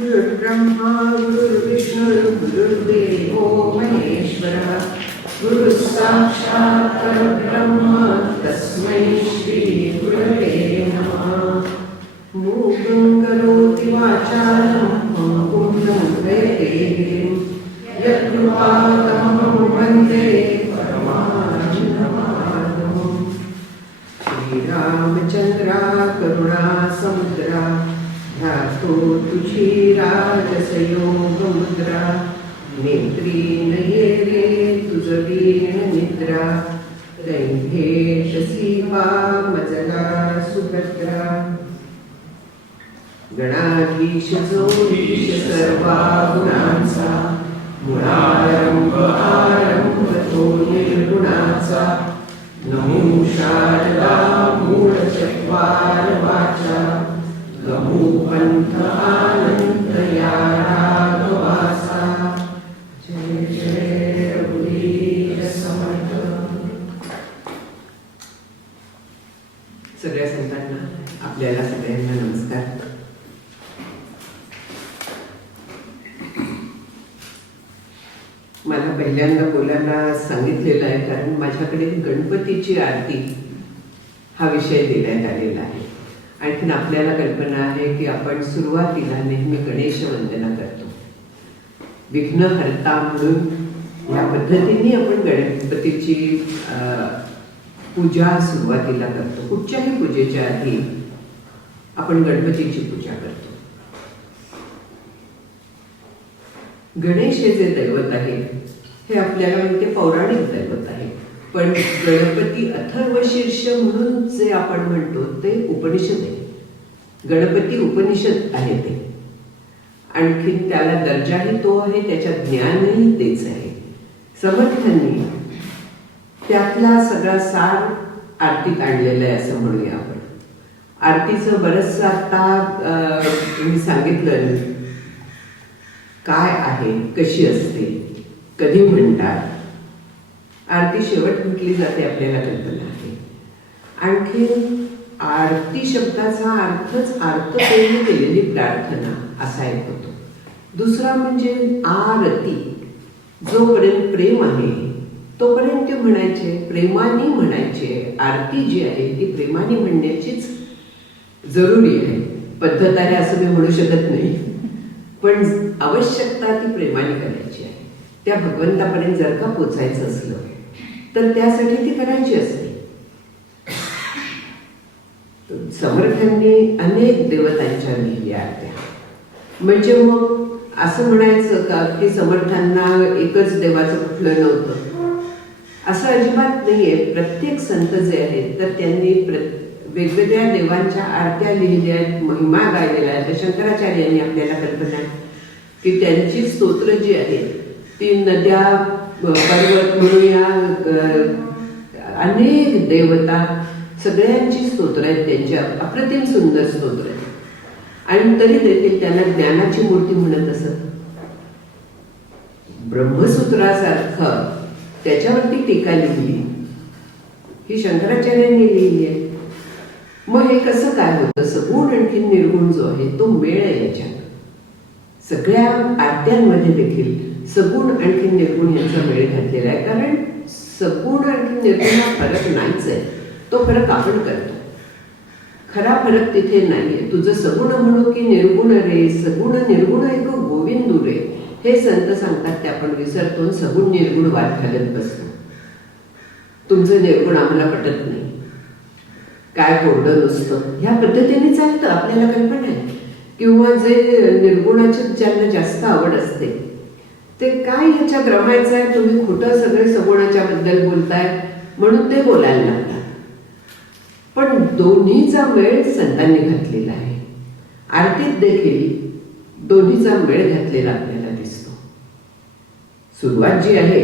गुरुर्ब्रह्मा गुरुर्विष्णु गुरुर्देवो महेश्वरः गुरुः साक्षात् परब्रह्म तस्मै श्री गुरवे नमः। मूकं करोति वाचालं पङ्गुं लङ्घयते यत्कृपातमहं वन्दे परमानन्दमाधवम्। श्रीरामचन्द्रा करुणासमुद्रा ध्यातो तुझी राजसयोगमुद्रा नेत्री नयेरे तुझ वीण निद्रा दैहेशसी मजला सुभद्रा। गणाधीश जोधीश सर्वा गुणांचा मुळारंभ आरंभ तो निर्गुणाचा नमो शारदा मूळ चत्वार वाचा गमो पंथ आनंद या राघवासा। जय जय रघुवीर समर्थ। सगळ्या संतांना आपल्याला सगळ्यांना नमस्कार। मला पहिल्यांदा बोलायला सांगितलेलं आहे कारण माझ्याकडे गणपतीची आरती हा विषय देण्यात आलेला आहे। आणखीन आपल्याला कल्पना आहे की आपण सुरुवातीला नेहमी गणेश वंदना करतो, विघ्नहर्ता म्हणून या पद्धतीने आपण गणपतीची पूजा सुरुवातीला करतो। कुठच्याही पूजेच्या आधी आपण गणपतीची पूजा करतो। गणेश हे जे दैवत आहे हे आपल्याला म्हणजे पौराणिक दैवत आहे, पण गणपती अथर्वशीर्ष म्हणून जे आपण म्हणतो ते उपनिषद आहे। गणपती उपनिषद आहे ते, आणखीन त्याला दर्जाही तो आहे, त्याच्यात ज्ञानही तेच आहे। समर्थांनी त्यातला सगळा सार आरतीत आणलेला आहे असं म्हणूया आपण। आरतीचं बरंचसं आता मी सांगितलं काय आहे, कशी असते, कधी म्हणतात। आरती शेवट म्हटली जाते आपल्याला कल्पना आहे। आणखी आरती शब्दाचा अर्थच आर्ततेने केलेली प्रार्थना असा एक होतो। दुसरा म्हणजे आरती, जोपर्यंत प्रेम आहे तोपर्यंत म्हणायचे, प्रेमाने म्हणायचे। आरती जी आहे ती प्रेमाने म्हणण्याचीच जरुरी आहे। पद्धत आहे असं मी म्हणू शकत नाही, पण आवश्यकता ती प्रेमाने करायची आहे। त्या भगवंतापर्यंत जर का पोचायचं असलं तर त्यासाठी ती करायची असते। समर्थांनी अनेक देवतांच्या लिहिल्या त्या, म्हणजे मग असं म्हणायचं का की समर्थांना एकच देवाचं कुठलं नव्हतं असं अजिबात नाहीये। प्रत्येक संत जे आहेत तर त्यांनी वेगवेगळ्या देवांच्या आरत्या लिहिल्या आहेत, महिमा गायलेल्या आहेत। शंकराचार्यांनी आपल्याला कल्पना आहे की त्यांची स्तोत्र जी आहेत ती नद्या पर्वत म्हणूया अनेक देवता सगळ्यांची स्तोत्र आहेत, त्यांच्या अप्रतिम सुंदर स्तोत्र आहेत। आणि तरी देखील त्यांना ज्ञानाची मूर्ती म्हणत असत। ब्रह्मसूत्रासारखं त्याच्यावरती टीका लिहिली ही शंकराचार्यांनी लिहिली आहे। मग हे कसं काय होतं? सगुण आणखी निर्गुण जो आहे तो मेळ आहे याच्यात। सगळ्या आरत्यांमध्ये देखील सगुण आणखी निर्गुण यांचा मेळ घातलेला आहे, कारण सगुण आणखी निर्गुण हा फरक नाहीच आहे, तो फरक आपण करतो। खरा फरक तिथे नाहीये। तुझं सगुण म्हणू की निर्गुण रे, सगुण निर्गुण एक गोविंदू रे, हे संत सांगतात ते आपण विसरतो। सगुण निर्गुण वाद घालत बसतो। तुमचं निर्गुण आम्हाला पटत नाही, काय कोरडं नुसतं, ह्या पद्धतीने चालतं आपल्याला कल्पना आहे। किंवा जे निर्गुणाच्या ज्यांना जास्त आवड असते ते काय ह्याच्यात रमायचं आहे, तुम्ही खोटं सगळे सगुणाच्या बद्दल बोलताय म्हणून ते बोलायला लागतात। पण दोन्हीचा मेळ संतांनी घातलेला आहे। आरतीत देखील दोन्हीचा मेळ घातलेला आपल्याला दिसतो। सुरुवात जी आहे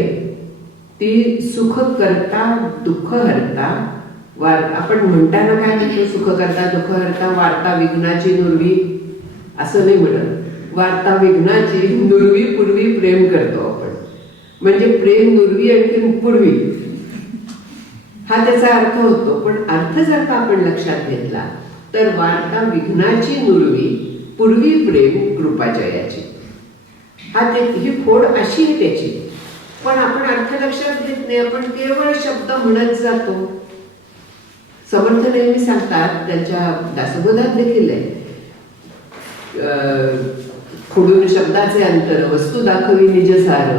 ती सुख करता दुःख हरता आपण म्हणताना काय म्हणतो, सुख करता दुःख हरता वार्ता विघ्नाची नुरवी असं नाही म्हणत। वार्ता विघ्नाची नुरवी पूर्वी प्रेम करतो आपण, म्हणजे प्रेम नुरवी आणखी पूर्वी हा त्याचा अर्थ होतो। पण अर्थ जर का आपण लक्षात घेतला तर वार्ता विघ्नाची नुरवी पूर्वी प्रेम कृपाजयाची. ही फोड अशी आहे त्याची, पण आपण अर्थ लक्षात घेत नाही. आपण केवळ शब्द म्हणत जातो. समर्थ नेहमी सांगतात, त्यांच्या दासबोधात देखील आहे, खोडून शब्दाचे अंतर वस्तू दाखवी निजसार,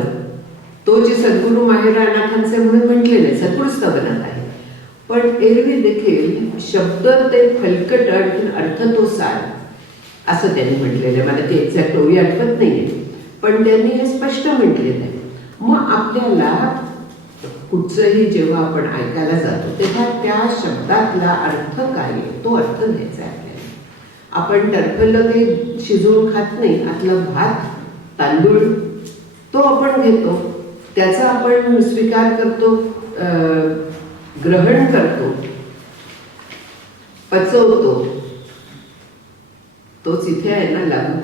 तो जे सद्गुरू माहेर अनाथांचे म्हणून म्हटलेले सद्गुरू स्तवनात आहे. पण एरवी देखील शब्द ते फलकट आणि अर्थ तो सार, असं त्यांनी म्हटलेलं आहे. मला ते एक्झॅक्ट ओळी आठवत नाहीये, पण त्यांनी हे स्पष्ट म्हटलेलं आहे. मग आपल्याला कुठचंही जेव्हा आपण ऐकायला जातो तेव्हा त्या शब्दातला अर्थ काय आहे तो अर्थ घ्यायचा आहे आपल्याला. आपण टरफलं काही शिजवून खात नाही. आतला भात तांदूळ तो आपण घेतो, त्याचा आपण स्वीकार करतो, ग्रहण करतो, पचवतो. तोच इथे आहे ना लागू,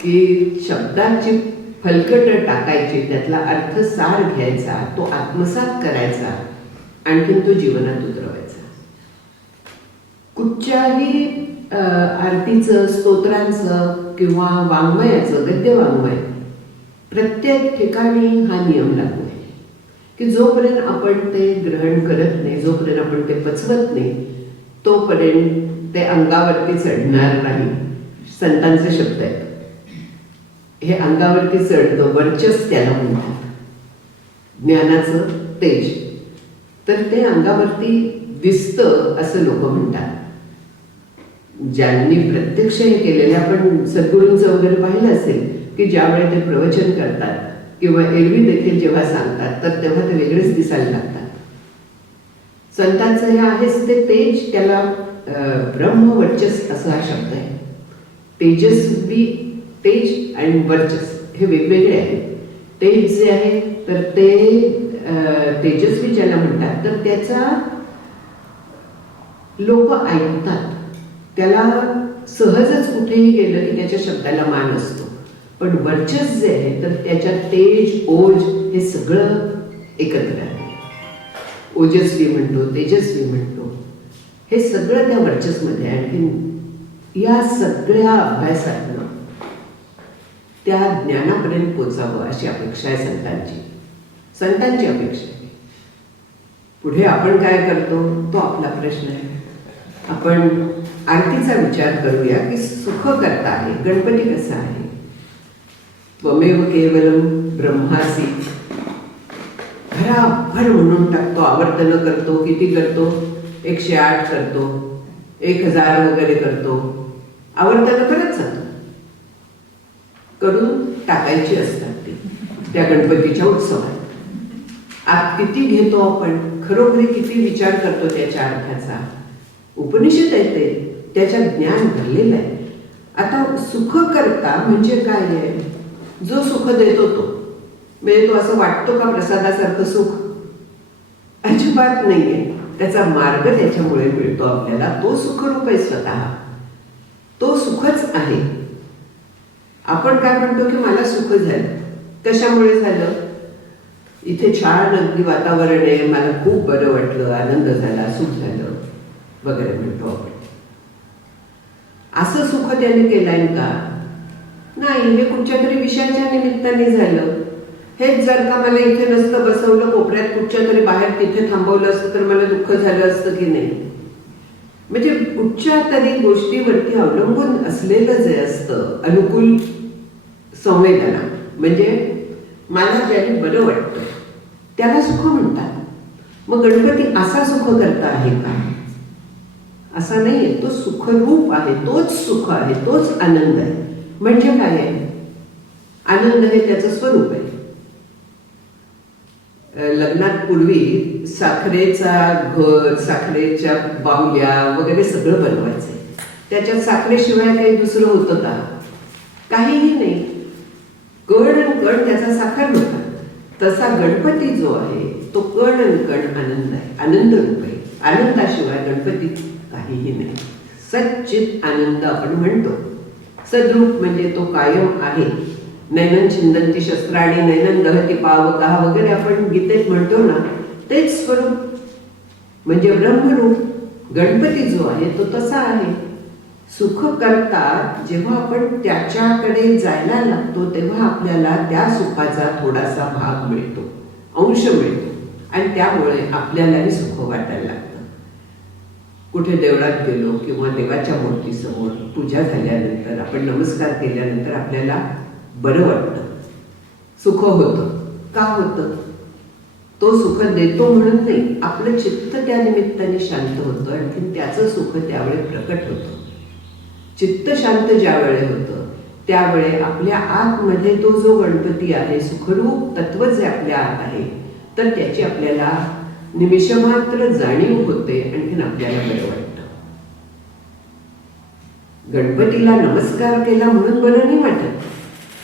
की शब्दाची फलकट टाकायची, त्यातला अर्थ सार घ्यायचा, तो आत्मसात करायचा, आणखीन तो जीवनात उतरवायचा. कुठच्याही आरतीचं, स्तोत्रांचं किंवा वाङ्मयाचं, गद्य वाङ्मय प्रत्येक ठिकाणी हा नियम लागू आहे, की जोपर्यंत आपण ते ग्रहण करत नाही, जोपर्यंत आपण ते पचवत नाही, तोपर्यंत ते अंगावरती चढणार नाही. संतांचे शब्द आहेत. हे अंगावरती चढतं, वर्चस्व त्याला म्हणतात, ज्ञानाचं तेज. तर ते अंगावरती दिसतं असं लोक म्हणतात. ज्यांनी प्रत्यक्ष हे केलेले, आपण सद्गुरूंचं वगैरे पाहिलं असेल, की ज्यावेळी ते प्रवचन करतात किंवा एरवी देखील जेव्हा सांगतात, तर तेव्हा ते वेगळेच दिसायला लागतात. संतांचं हे आहेच ते तेज, त्याला ब्रह्मवर्चस्व असा हा शब्द आहे. तेजस्वी, तेज आणि वर्चस्व हे वेगवेगळे आहेत. तेज जे आहे तर ते तेजस्वी ज्याला म्हणतात, तर त्याचा लोक ऐकतात, त्याला सहजच कुठेही गेलं की त्याच्या शब्दाला मान असतो. पण वर्चस्व जे आहे तर त्याच्यात तेज, ओज हे सगळं एकत्र आहे. ओजस्वी म्हणतो, तेजस्वी म्हणतो, हे सगळं त्या वर्चस्वमध्ये आहे. आणखी या सगळ्या अभ्यासातनं त्या ज्ञानापर्यंत पोचावं अशी अपेक्षा आहे संतांची अपेक्षा आहे. पुढे आपण काय करतो तो आपला प्रश्न आहे. आपण आरतीचा विचार करूया की सुख करता आहे गणपती कसा आहे. त्वमेव केवलम ब्रह्मासी, भराभर म्हणून टाकतो, आवर्तन करतो, किती करतो, 108 करतो, 1000 वगैरे करतो, आवर्तन करत जातो. करून टाकायची असतात ती त्या गणपतीच्या उत्सवात. आत किती घेतो आपण, खरोखरी किती विचार करतो त्याच्या अर्थाचा. उपनिषद आहे ते, त्याच्यात ज्ञान भरलेलं आहे. आता सुख करता म्हणजे काय आहे, जो सुख देतो तो. म्हणजे तो असं वाटतो का प्रसादासारखं सुख, अजिबात नाहीये. त्याचा मार्ग त्याच्यामुळे मिळतो आपल्याला. तो सुखरूप आहे स्वतः, तो सुखच आहे. आपण काय म्हणतो की मला सुख झालं, कशामुळे झालं, इथे छान अगदी वातावरण आहे, मला खूप बरं वाटलं, आनंद झाला, सुख झालं वगैरे म्हणतो आपण. असं सुख त्याने केलंय का, नाही. हे कुठच्या तरी विषयाच्या निमित्ताने झालं. हेच जर का मला इथे नसतं बसवलं कोपऱ्यात, कुठच्या तरी बाहेर तिथे थांबवलं असतं तर मला दुःख झालं असतं की नाही. म्हणजे कुठच्या तरी गोष्टीवरती अवलंबून असलेलं जे असतं अनुकूल संवेदना, म्हणजे मला ज्याने बरं वाटतं त्याला सुख म्हणतात. मग गणपती असा सुख करता आहे का, असा नाहीये. तो सुखरूप आहे, तोच सुख आहे, तोच आनंद आहे. म्हणजे काय आहे, आनंद हे त्याचं स्वरूप आहे. लग्नात पूर्वी साखरेचा घर, साखरेच्या बाहुल्या वगैरे सगळं बनवायचंय. त्याच्यात साखरेशिवाय काही दुसरं होतं का, काहीही नाही. कण कण त्याचा साखर होता. तसा गणपती जो आहे तो कण आनंद आहे, आनंद रूप आहे. आनंदाशिवाय गणपतीत काहीही नाही. सच्चित आनंद आपण म्हणतो. सद्रूप म्हणजे तो कायम आहे. नैनन छिंदंती शस्त्राणी नैनन दहती पावकः वगैरे आपण गीतेत म्हणतो ना, तेच स्वरूप म्हणजे ब्रह्मरूप. गणपती जो आहे तो तसा आहे, सुख करता जेव्हा आपण त्याच्याकडे जायला लागतो तेव्हा आपल्याला त्या सुखाचा थोडासा भाग मिळतो, अंश मिळतो, आणि त्यामुळे आपल्यालाही सुख वाटायला लागतं. कुठे देवळात गेलो किंवा देवाच्या मूर्तीसमोर पूजा झाल्यानंतर आपण नमस्कार केल्यानंतर आपल्याला बरं वाटतं, सुख होतं. का होतं? तो सुख देतो म्हणून नाही, आपलं चित्त त्या निमित्ताने शांत होतं, आणखी त्याचं सुख त्यावेळी प्रकट होतं. चित्त शांत ज्यावेळे होतं त्यावेळे आपल्या आतमध्ये तो जो गणपती आहे, सुखरूप तत्व जे आपल्या आत आहे, तर त्याची आपल्याला निमिषमात्र जाणीव होते, आणखीन आपल्याला बरं वाटतं. गणपतीला नमस्कार केला म्हणून बरं नाही वाटत,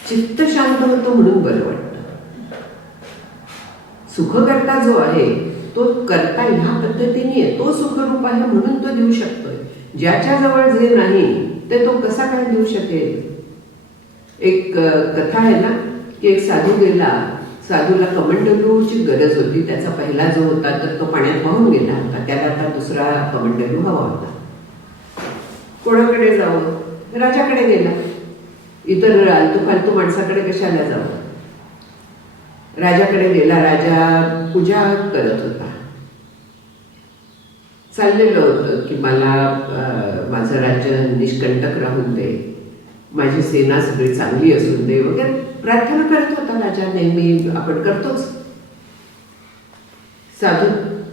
चित्त शांत होतं म्हणून बरं वाटतं. सुखकर्ता जो आहे तो करता ह्या पद्धतीने आहे, तो सुखरूप आहे म्हणून तो देऊ शकतोय. ज्याच्याजवळ जे नाही ते तो कसा काय देऊ शकेल? एक कथा आहे ना की एक साधू गेला, साधूला कमंडलूची गरज होती. त्याचा पहिला जो होता तर तो पाण्यात वाहून गेला होता, त्याला आता दुसरा कमंडलू हवा होता. कोणाकडे जावं? राजाकडे गेला. इतर आलतू फालतू माणसाकडे कशाला जावं? राजाकडे गेला. राजा पूजा करत होता. चाललेलं होतं की मला माझं राज्य निष्कंटक राहून दे, माझी सेना सगळी चांगली असून दे वगैरे प्रार्थना करत होता राजा. नेहमी आपण करतोच. साधू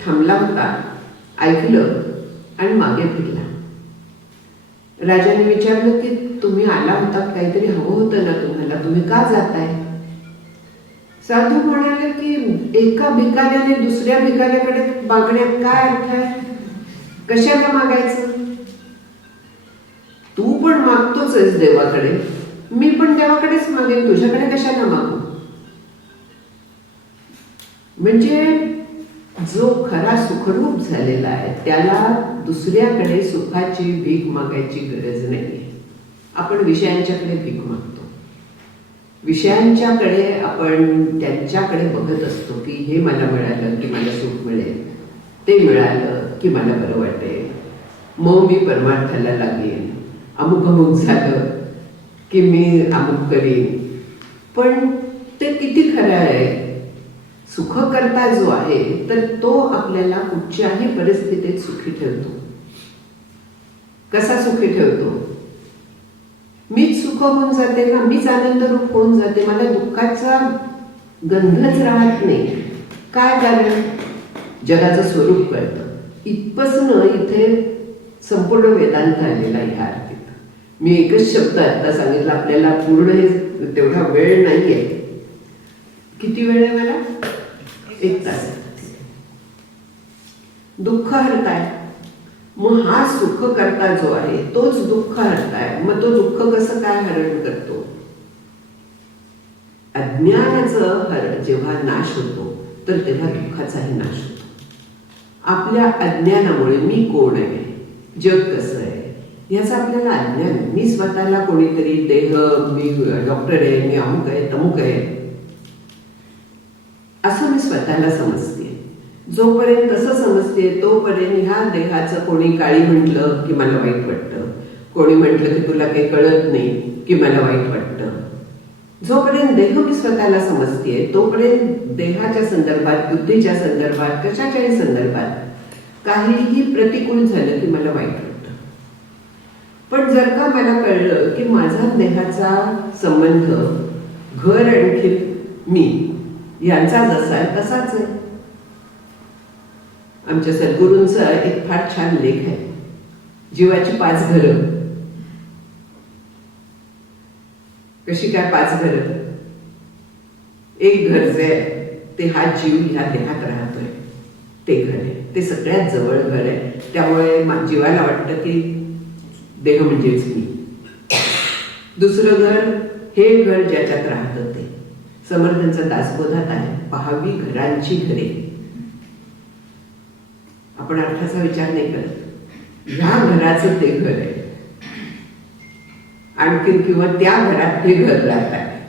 थांबला होता, ऐकलं आणि मागे फिरला. राजाने विचारलं की तुम्ही आला होता, काहीतरी हवं होतं ना तुम्हाला, तुम्ही का जाताय? साधू म्हणाले की एका भिकाऱ्याने दुसऱ्या भिकाऱ्याकडे मागण्यात काय अर्थ आहे? कशाला मागायचं? तू पण मागतोच आहेस देवाकडे, मी पण देवाकडेच मागेन, तुझ्याकडे कशाला मागू? म्हणजे जो खरा सुखरूप झालेला आहे त्याला दुसऱ्याकडे सुखाची भीक मागायची गरज नाहीये. आपण विषयांच्याकडे भीक मागतो. विषयांच्याकडे आपण त्यांच्याकडे बघत असतो की हे मला मिळालं की मला सुख मिळेल, ते मिळालं की मला बरं वाटेल, मग मी परमार्थाला लागेन, अमुक अमुक झालं की मी अमुक करीन. पण ते किती खरं आहे? सुखकर्ता जो आहे तर तो आपल्याला कुठच्याही परिस्थितीत सुखी ठेवतो. कसा सुखी ठेवतो? मीच सुख होऊन जाते ना, मीच आनंद रूप होऊन जाते, मला दुःखाचा गंधच राहत नाही. काय कारण? जगाचं स्वरूप कळतं. इथपासून इथे संपूर्ण वेदांत आलेला ह्या अर्थीत. मी एकच शब्द आता सांगितला, आपल्याला पूर्ण हे तेवढा वेळ नाहीये. किती वेळ आहे मला? 1 तास. दुःख हरताय. मग हा सुख करता जो आहे तोच दुःख हरताय. मग तो दुःख कसं काय हरण करतो? अज्ञानाचं जेव्हा नाश होतो तर तेव्हा दुःखाचाही नाश होतो. आपल्या अज्ञानामुळे मी कोण आहे, जग कसं आहे याचं आपल्याला अज्ञान. मी स्वतःला कोणीतरी देह, मी डॉक्टर आहे, मी अमुक आहे, तमुक आहे असं मी स्वतःला समजते. जोपर्यंत तसं समजते तोपर्यंत ह्या देहाचं कोणी काळी म्हटलं की मला वाईट वाटतं, कोणी म्हटलं की तुला काही कळत नाही की मला वाईट वाटतं. जोपर्यंत देह मी स्वतःला समजते तोपर्यंत देहाच्या संदर्भात, बुद्धीच्या संदर्भात, कशाच्याही संदर्भात काहीही प्रतिकूल झालं की मला वाईट वाटतं. पण जर का मला कळलं की माझा देहाचा संबंध घर आणखी मी यांचा जसा आहे तसाच आहे. आमच्या सद्गुरूंचा एक फार छान लेख आहे, जीवाची 5 घरं. कशी काय 5 घरं? एक घर जे आहे ते हा जीव ह्या देहात राहतोय ते घर आहे, ते सगळ्यात जवळ घर आहे. त्यामुळे जीवाला वाटतं की देह म्हणजेच मी. दुसरं घर हे घर ज्याच्यात राहतं ते. समर्थांचा दासबोधात आहे, पहावी घरांची घरे. आपण अर्थाचा विचार नाही करत. ह्या घराचं ते घर आहे आणखीन, किंवा त्या घरात हे घर राहत आहे.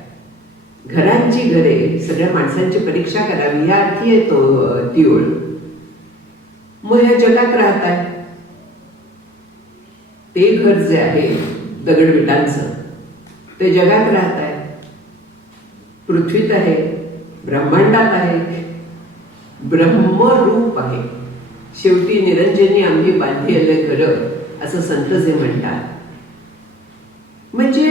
घरांची घरे, सगळ्या माणसांची परीक्षा करावी या अर्थी येतो ती ओळ. मग ह्या जगात राहत आहे ते घर जे आहे दगडविटांचं ते जगात राहत आहे, पृथ्वीत आहे, ब्रह्मांडात आहे, ब्रह्मरूप आहे. शेवटी निरंजनी आम्ही बांधलेले घर असं संत जे म्हणतात. म्हणजे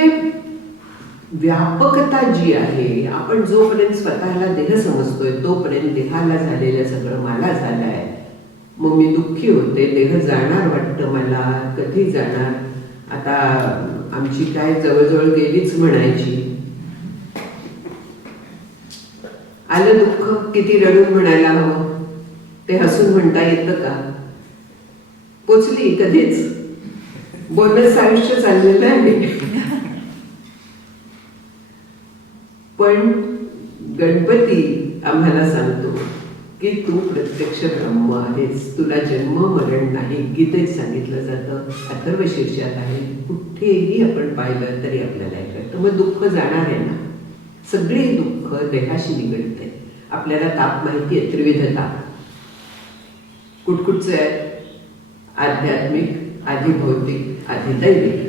व्यापकता जी आहे, आपण जोपर्यंत स्वतःला देह समजतोय तोपर्यंत देहाला झालेलं सगळं मला झालंय, मग मी दुःखी होते. देह जाणार वाटतं मला, कधी जाणार. आता आमची काय जवळजवळ गेलीच म्हणायची. आलं दुःख, किती रडून म्हणायला हवं, ते हसून म्हणता येतं का? पोचली कधीच, बोनस आयुष्य चाललेलं आहे. पण गणपती आम्हाला सांगतो की तू प्रत्यक्ष ब्रह्म आहेस, तुला जन्म मरण नाही. गीतेत सांगितलं जातं, अथर्वशीर्षात आहे. कुठेही आपण पाहिलं तरी आपल्याला कळतं. मग दुःख जाणार आहे ना. सगळे दुःख देहाशी निगडते. आपल्याला ताप माहिती आहे, त्रिविध ताप. कुठकुठचे आहेत? आध्यात्मिक, अधिभौतिक, अधिदैविक.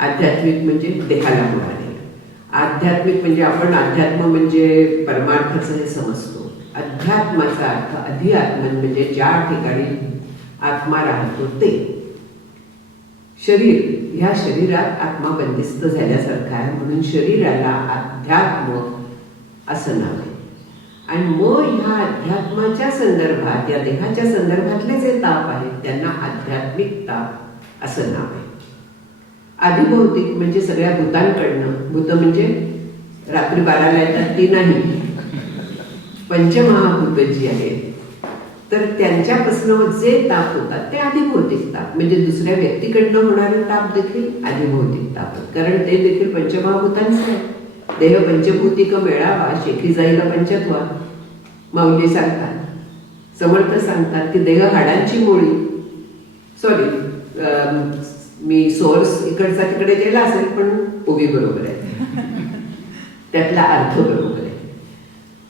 आध्यात्मिक म्हणजे देहाला होणारे. आध्यात्मिक म्हणजे आपण अध्यात्म म्हणजे परमार्थाचं हे समजतो. अध्यात्माचा अर्थ अधिआत्मन म्हणजे ज्या ठिकाणी आत्मा राहतो ते. शरीर, ह्या शरीरात आत्मा बंदिस्त झाल्यासारखा आहे, म्हणून शरीराला अध्यात्म असं नाव आहे. आणि मग ह्या अध्यात्माच्या संदर्भात, या देहाच्या संदर्भातले जे ताप आहेत त्यांना आध्यात्मिक ताप असं नाव आहे. अधिभौतिक म्हणजे सगळ्या भूतांकडनं, भूत म्हणजे रात्री 12ला येतात ती नाही, पंचमहाभूत जी आहेत, तर त्यांच्यापासून जे ताप होतात ते अधिभौतिक ताप. म्हणजे दुसऱ्या व्यक्तीकडनं होणारे ताप देखील अधिभौतिक ताप, कारण ते देखील पंचमहाभूतांचे आहे. देह पंचभूतिक मेळावा शेखी जाईला पंचत्वा, माऊली सांगतात. समर्थ सांगतात की देह हाडांची मुळी. सॉरी, मी सोर्स इकडचा तिकडे गेला असेल, पण उभी बरोबर आहे, त्यातला अर्थ बरोबर आहे.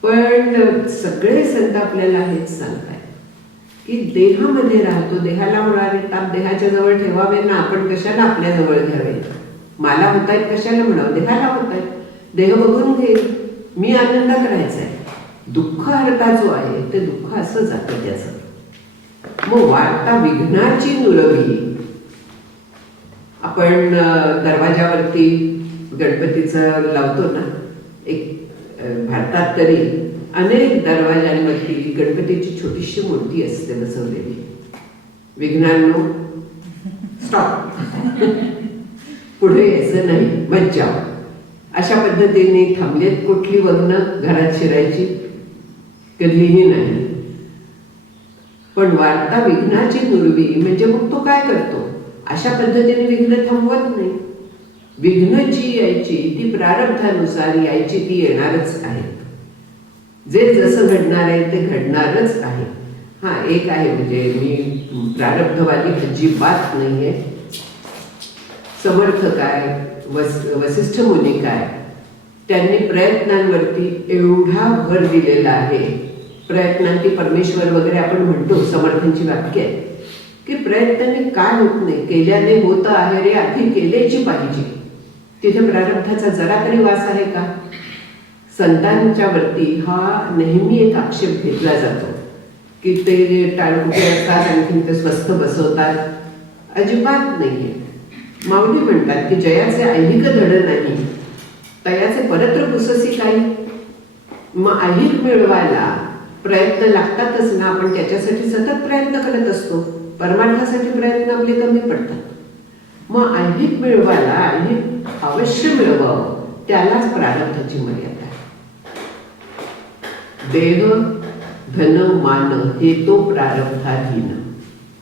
पण सगळे संत आपल्याला हेच सांगतात की देहामध्ये राहतो, देहाला होणारे ताप देहाच्या जवळ ठेवावे ना. आपण कशाला आपल्या जवळ घ्यावे? मला होत आहेत कशाला म्हणावं, देहाला होत आहेत. देह बघून घे, मी आनंदात राहायचंय. दुःख हरता जो आहे ते दुःख असं जातं त्याचं. मग वार्ता विघ्नाची नुरवी. आपण दरवाजावरती गणपतीचं लावतो ना, एक भारतात तरी अनेक दरवाजांवरती गणपतीची छोटीशी मूर्ती असते बसवलेली. विघ्नांनो स्टॉप, पुढे यायचं नाही, मज्जा. अशा पद्धतीने थांबलेत कुठली वर्ण घरात शिरायची कधीही नाही. पण वार्ता विघ्नाची नुरवी म्हणजे मग तो काय करतो? अशा पद्धतीने विघ्न थांबवत नाही. विघ्न जी यायची ती प्रारब्धानुसार यायची, ती येणारच आहे. जे जसं घडणार आहे ते घडणारच आहे. हा एक आहे, म्हणजे मी प्रारब्धवादी अजिबात नाहीये. समर्थ काय, वसिष्ठ मुनी काय, त्यांनी प्रयत्नांवरती एवढा भर दिलेला आहे. प्रयत्नांती परमेश्वर वगैरे आपण म्हणतो, समर्थांची वाक्य आहे की प्रयत्नाने काय होत नाही, केल्याने होत आहे रे, आधी केल्याची पाहिजे. तिथे प्रारब्धाचा जरा तरी वास आहे का? संतांच्या वरती हा नेहमी एक आक्षेप घेतला जातो की ते टाळकुटे असतात, आणखी ते स्वस्थ बसवतात. अजिबात नाहीये. माऊली म्हणतात की जयाचे ऐहिक धड नाही, तयाचे परत्र पुससी काही. मग ऐहिक मिळवायला प्रयत्न लागतातच ना. आपण त्याच्यासाठी सतत प्रयत्न करत असतो. परमार्थासाठी प्रयत्न आपले कमी पडतात. मग ऐहिक मिळवायला ऐहिक अवश्य मिळवावं, त्यालाच प्रारब्धाची मर्यादा आहे. देह, धन, मान हे तो प्रारब्धाधीन,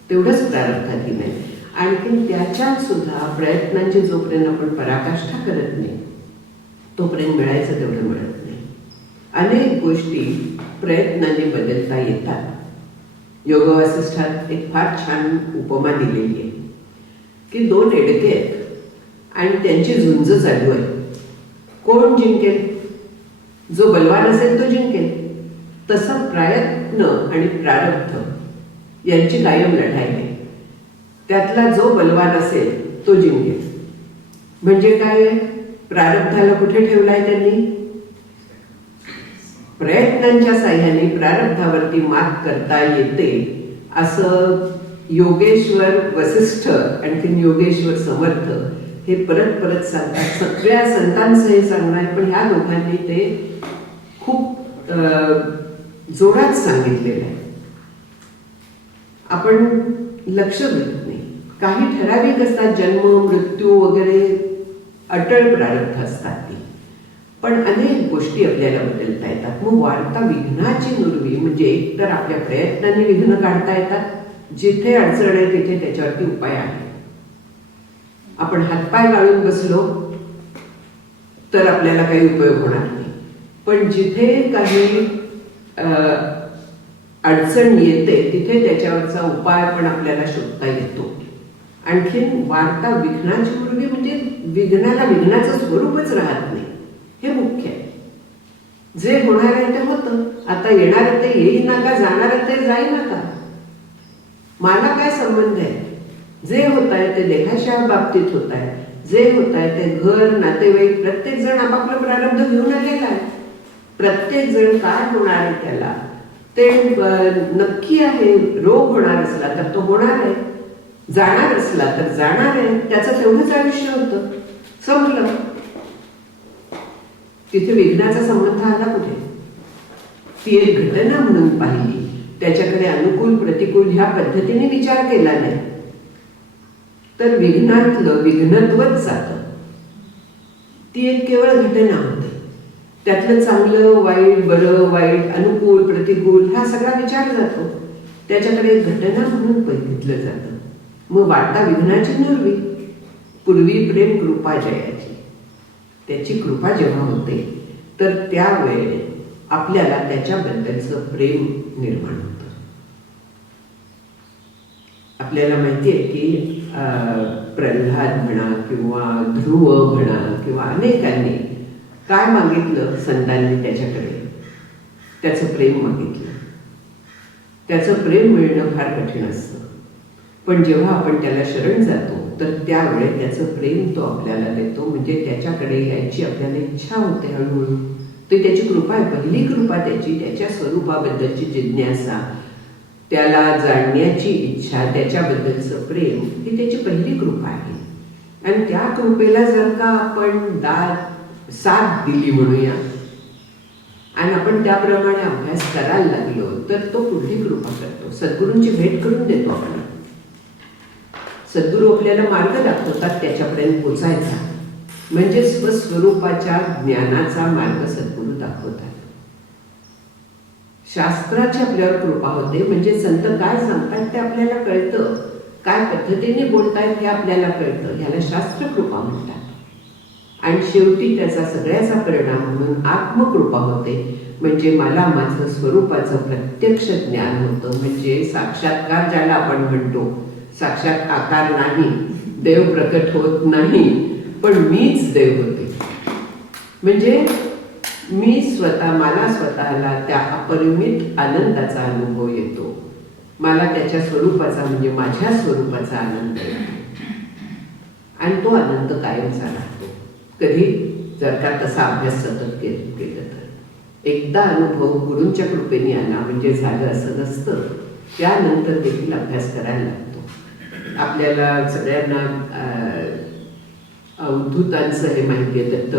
तेवढंच प्रारब्धाधीन आहे. आणखी त्याच्यात सुद्धा प्रयत्नांची जोपर्यंत आपण पराकाष्ठा करत नाही तोपर्यंत मिळायचं तेवढं मिळत नाही. अनेक गोष्टी प्रयत्नाने बदलता येतात. योग वासिष्ठात एक फार छान उपमा दिलेली आहे की दोन एडके आहेत आणि त्यांची झुंज चालू आहे. कोण जिंकेल? जो बलवान असेल तो जिंकेल. तसं प्रयत्न आणि प्रारब्ध यांची कायम लढाई आहे. त्यातला जो बलवान असेल तो जिंकेल. म्हणजे काय आहे? प्रारब्धाला कुठे ठेवलाय त्यांनी? प्रयत्नांच्या साह्याने प्रारब्धावरती मात करता येते असं योगेश्वर वसिष्ठ आणखीन योगेश्वर समर्थ हे परत परत सांगतात. सगळ्या संतांचं हे सांगणार, पण ह्या दोघांनी ते खूप जोरात सांगितलेलं आहे. आपण लक्ष देत नाही. काही ठराविक असतात, जन्म मृत्यू वगैरे अटळ प्रारब्ध असतात ती, पण अनेक गोष्टी आपल्याला बदलता येतात. मग वाढता विघ्नाची नुरवी म्हणजे एक तर आपल्या प्रयत्नांनी विघ्न काढता येतात. जिथे अडचण आहे तिथे त्याच्यावरती उपाय आहे. आपण हातपाय गाळून बसलो तर आपल्याला काही उपयोग होणार नाही, पण जिथे काही अडचण येते तिथे त्याच्यावरचा उपाय पण आपल्याला शोधता येतो. आणखीन वाढता विघ्नाची मुलगी म्हणजे विघ्नाला विघ्नाचं स्वरूपच राहत नाही, हे मुख्य आहे. जे होणार आहे ते होतं. आता येणार ते येई नका, जाणार ते जाई नका. मला काय संबंध आहे? जे होत आहे ते देहाच्या बाबतीत होत आहे. जे होत आहे ते घर, नातेवाईक, प्रत्येक जण आपापलं प्रारब्ध घेऊन आलेला आहे. प्रत्येक जण काय होणार आहे त्याला ते नक्की आहे. रोग होणार असला तर तो होणार आहे, जाणार असला तर जाणार आहे. त्याचं तेवढंच आयुष्य होतं, संपलं. तिथे विघ्नाचा संबंध आला कुठे? ती एक घटना म्हणून पाहिली, त्याच्याकडे अनुकूल प्रतिकूल ह्या पद्धतीने विचार केला नाही तर विघ्नातलं विघ्नत्वच जातं. ती एक केवळ घटना होते. त्यातलं चांगलं वाईट, बरं वाईट, अनुकूल प्रतिकूल हा सगळा विचार जातो. त्याच्याकडे एक घटना म्हणून बघितलं जातं. मग वाढता विघ्नाची नुरवी. पूर्वी प्रेम कृपा जयाची. त्याची कृपा जेव्हा होते तर त्यावेळेस आपल्याला त्याच्याबद्दलचं प्रेम निर्माण होतं. आपल्याला माहिती आहे की प्रल्हाद म्हणा किंवा ध्रुव म्हणा किंवा अनेकांनी काय मागितलं संतांनी त्याच्याकडे? त्याचं प्रेम मागितलं. त्याचं प्रेम मिळणं फार कठीण असतं, पण जेव्हा आपण त्याला शरण जातो तर त्यावेळेस त्याचं प्रेम तो आपल्याला देतो. म्हणजे त्याच्याकडे यायची आपल्याला इच्छा होते हळूहळू. ती त्याची कृपा आहे, पहिली कृपा त्याची. त्याच्या स्वरूपाबद्दलची जिज्ञासा, त्याला जाणण्याची इच्छा, त्याच्याबद्दलचं प्रेम ही त्याची पहिली कृपा आहे. आणि त्या कृपेला जर का आपण साथ दिली म्हणूया आणि आपण त्याप्रमाणे अभ्यास करायला लागलो तर तो पुढली कृपा करतो. सद्गुरूंची भेट करून देतो आपण. सद्गुरू आपल्याला मार्ग दाखवतात त्याच्यापर्यंत पोचायचा. म्हणजे स्वस्वरूपाच्या ज्ञानाचा मार्ग सद्गुरू दाखवतात. शास्त्राची आपल्यावर कृपा होते. म्हणजे संत काय सांगतात ते आपल्याला कळतं, काय पद्धतीने बोलतायत हे आपल्याला कळतं. ह्याला शास्त्रकृपा म्हणतात. आणि शेवटी त्याचा सगळ्याचा परिणाम म्हणून आत्मकृपा होते. म्हणजे मला माझं स्वरूपाचं प्रत्यक्ष ज्ञान होतं. म्हणजे साक्षात्कार ज्याला आपण म्हणतो, साक्षात आकार नाही, देव प्रकट होत नाही, पण मीच देव होते. म्हणजे मी मला स्वतःला त्या अपरिमित आनंदाचा अनुभव येतो. मला त्याच्या स्वरूपाचा म्हणजे माझ्या स्वरूपाचा आनंद येतो. आणि तो आनंद कायमचा राहतो. कधी जर का तसा अभ्यास सतत केलं तर एकदा अनुभव गुरूंच्या कृपेने आला म्हणजे झालं असं नसतं. त्यानंतर देखील अभ्यास करायला लागतो. आपल्याला सगळ्यांना अवधूतांचं हे माहिती आहे. दत्त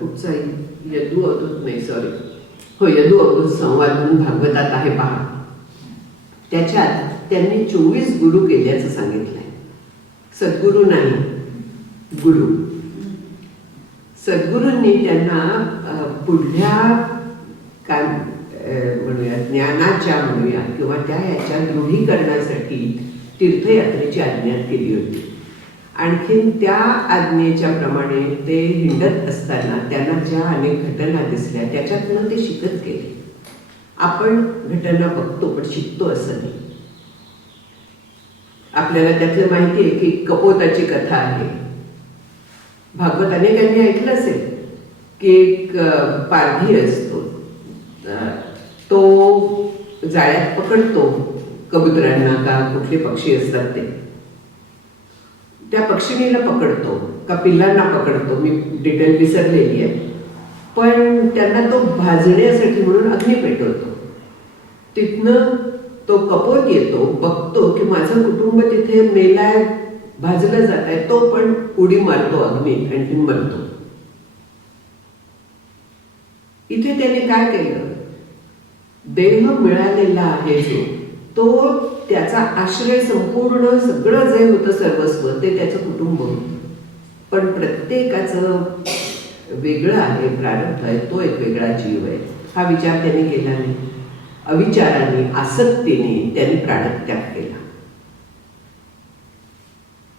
कुठचा यदू अवधूत नाही, सॉरी, हो, यदू अवधूत संवाद म्हणून भागवतात आहे पहा. त्याच्यात त्यांनी 24 गुरु केल्याचं सांगितलंय. सद्गुरू नाही, गुरु. सद्गुरूंनी त्यांना पुढल्या काय म्हणूया, ज्ञानाच्या म्हणूया किंवा त्या याच्या दृढीकरणासाठी तीर्थयात्रेची आज्ञा केली होती. आणखीन त्या आज्ञेच्या प्रमाणे ते हिंडत असताना त्यांना ज्या अनेक घटना दिसल्या त्याच्यातनं ते शिकत गेले. आपण घटना बघतो पण शिकतो असं नाही. आपल्याला त्यातलं माहिती आहे की कपोताची कथा आहे. भागवत अनेकांनी ऐकलं असेल की एक पारधी असतो, तो जाळ्यात पकडतो कबुतरांना का कुठले पक्षी असतात ते, त्या पक्षिणीला पकडतो का पिल्लांना पकडतो, मी डिटेल विसरलेली आहे, पण त्यांना तो भाजण्यासाठी म्हणून अग्नी पेटवतो. तिथनं तो कपोत येतो, बघतो की माझं कुटुंब तिथे मेलाय, भाजलं जात आहे, तो पण उडी मारतो अग्नीत आणखी मरतो. इथे त्याने काय केलं, देह मिळालेला आहे जो, तो त्याचा आश्रय संपूर्ण सगळं जे होतं सर्वस्व ते त्याचं कुटुंब होतं. पण प्रत्येकाचं वेगळं आहे, प्रारब्ध आहे, तो एक वेगळा जीव आहे. हा विचार त्यांनी केला नाही. अविचाराने, आसक्तीने त्यांनी प्राणत्याग केला.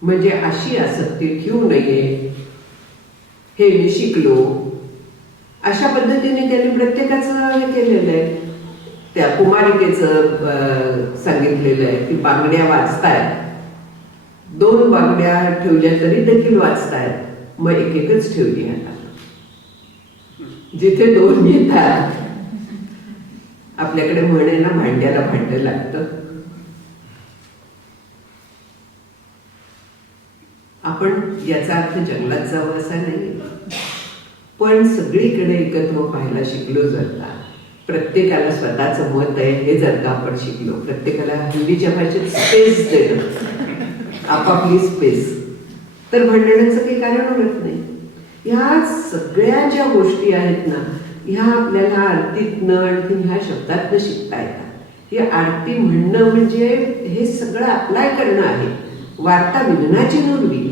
म्हणजे अशी आसक्ती ठेवू नये, हे मी शिकलो, अशा पद्धतीने त्यांनी प्रत्येकाचं हे केलेलं आहे. त्या कुमारिकेचं सांगितलेलं आहे की बांगड्या वाचतायत, 2 बांगड्या ठेवल्या तरी देखील वाचतायत, मग एकच ठेवली. आता जिथे 2 येतात, आपल्याकडे म्हणे ना, भांड्याला भांड लागतं. आपण याचा अर्थ जंगलात जावं असा नाही, पण सगळीकडे एकत्व पाहायला शिकलो. जर का प्रत्येकाला स्वतःचं मत आहे हे जर का आपण शिकलो, प्रत्येकाला हिंदीच्या भाषेत स्पेस देणं, आपापली स्पेस, तर भांडणाचं काही कारण उरत नाही. ह्या सगळ्या ज्या गोष्टी आहेत ना, ह्या आपल्याला आरतीतनं आणखी ह्या शब्दातनं शिकता येतात. ही आरती म्हणणं म्हणजे हे सगळं अप्लाय करणं आहे. वार्ता विघ्नाची नुरवी,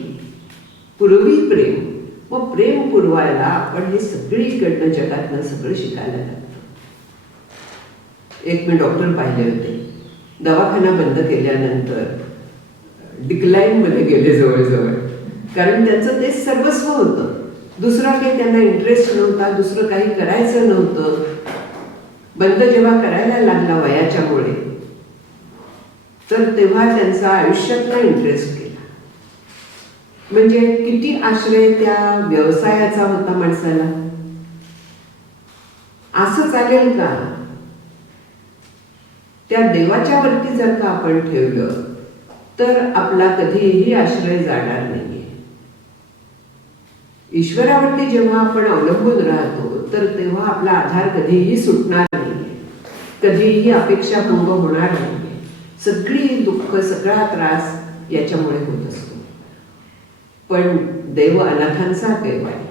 पूर्वी प्रेम. मग प्रेम पुरवायला आपण हे सगळीकडनं जगातनं सगळं शिकायला लागतं. एक मी डॉक्टर पाहिले होते, दवाखाना बंद केल्यानंतर डिक्लाईन मध्ये गेले जवळजवळ, कारण त्यांचं ते सर्वस्व होतं. दुसरा काही त्यांना इंटरेस्ट नव्हता, दुसरं काही करायचं नव्हतं. बंद जेव्हा करायला लागला वयाच्यामुळे, तर तेव्हा त्यांचा आयुष्यातला इंटरेस्ट गेला. म्हणजे किती आश्रय त्या व्यवसायाचा होता माणसाला. असं चालेल का? त्या देवाच्या वरती जर का आपण ठेवलं तर आपला कधीही आश्रय जाणार नाहीये. ईश्वरावरती जेव्हा आपण अवलंबून राहतो तर तेव्हा आपला आधार कधीही सुटणार नाहीये, कधीही अपेक्षा भंग होणार नाहीये. सगळी दुःख, सगळा त्रास याच्यामुळे होत असतो. पण देव अनाथांचा देव आहे,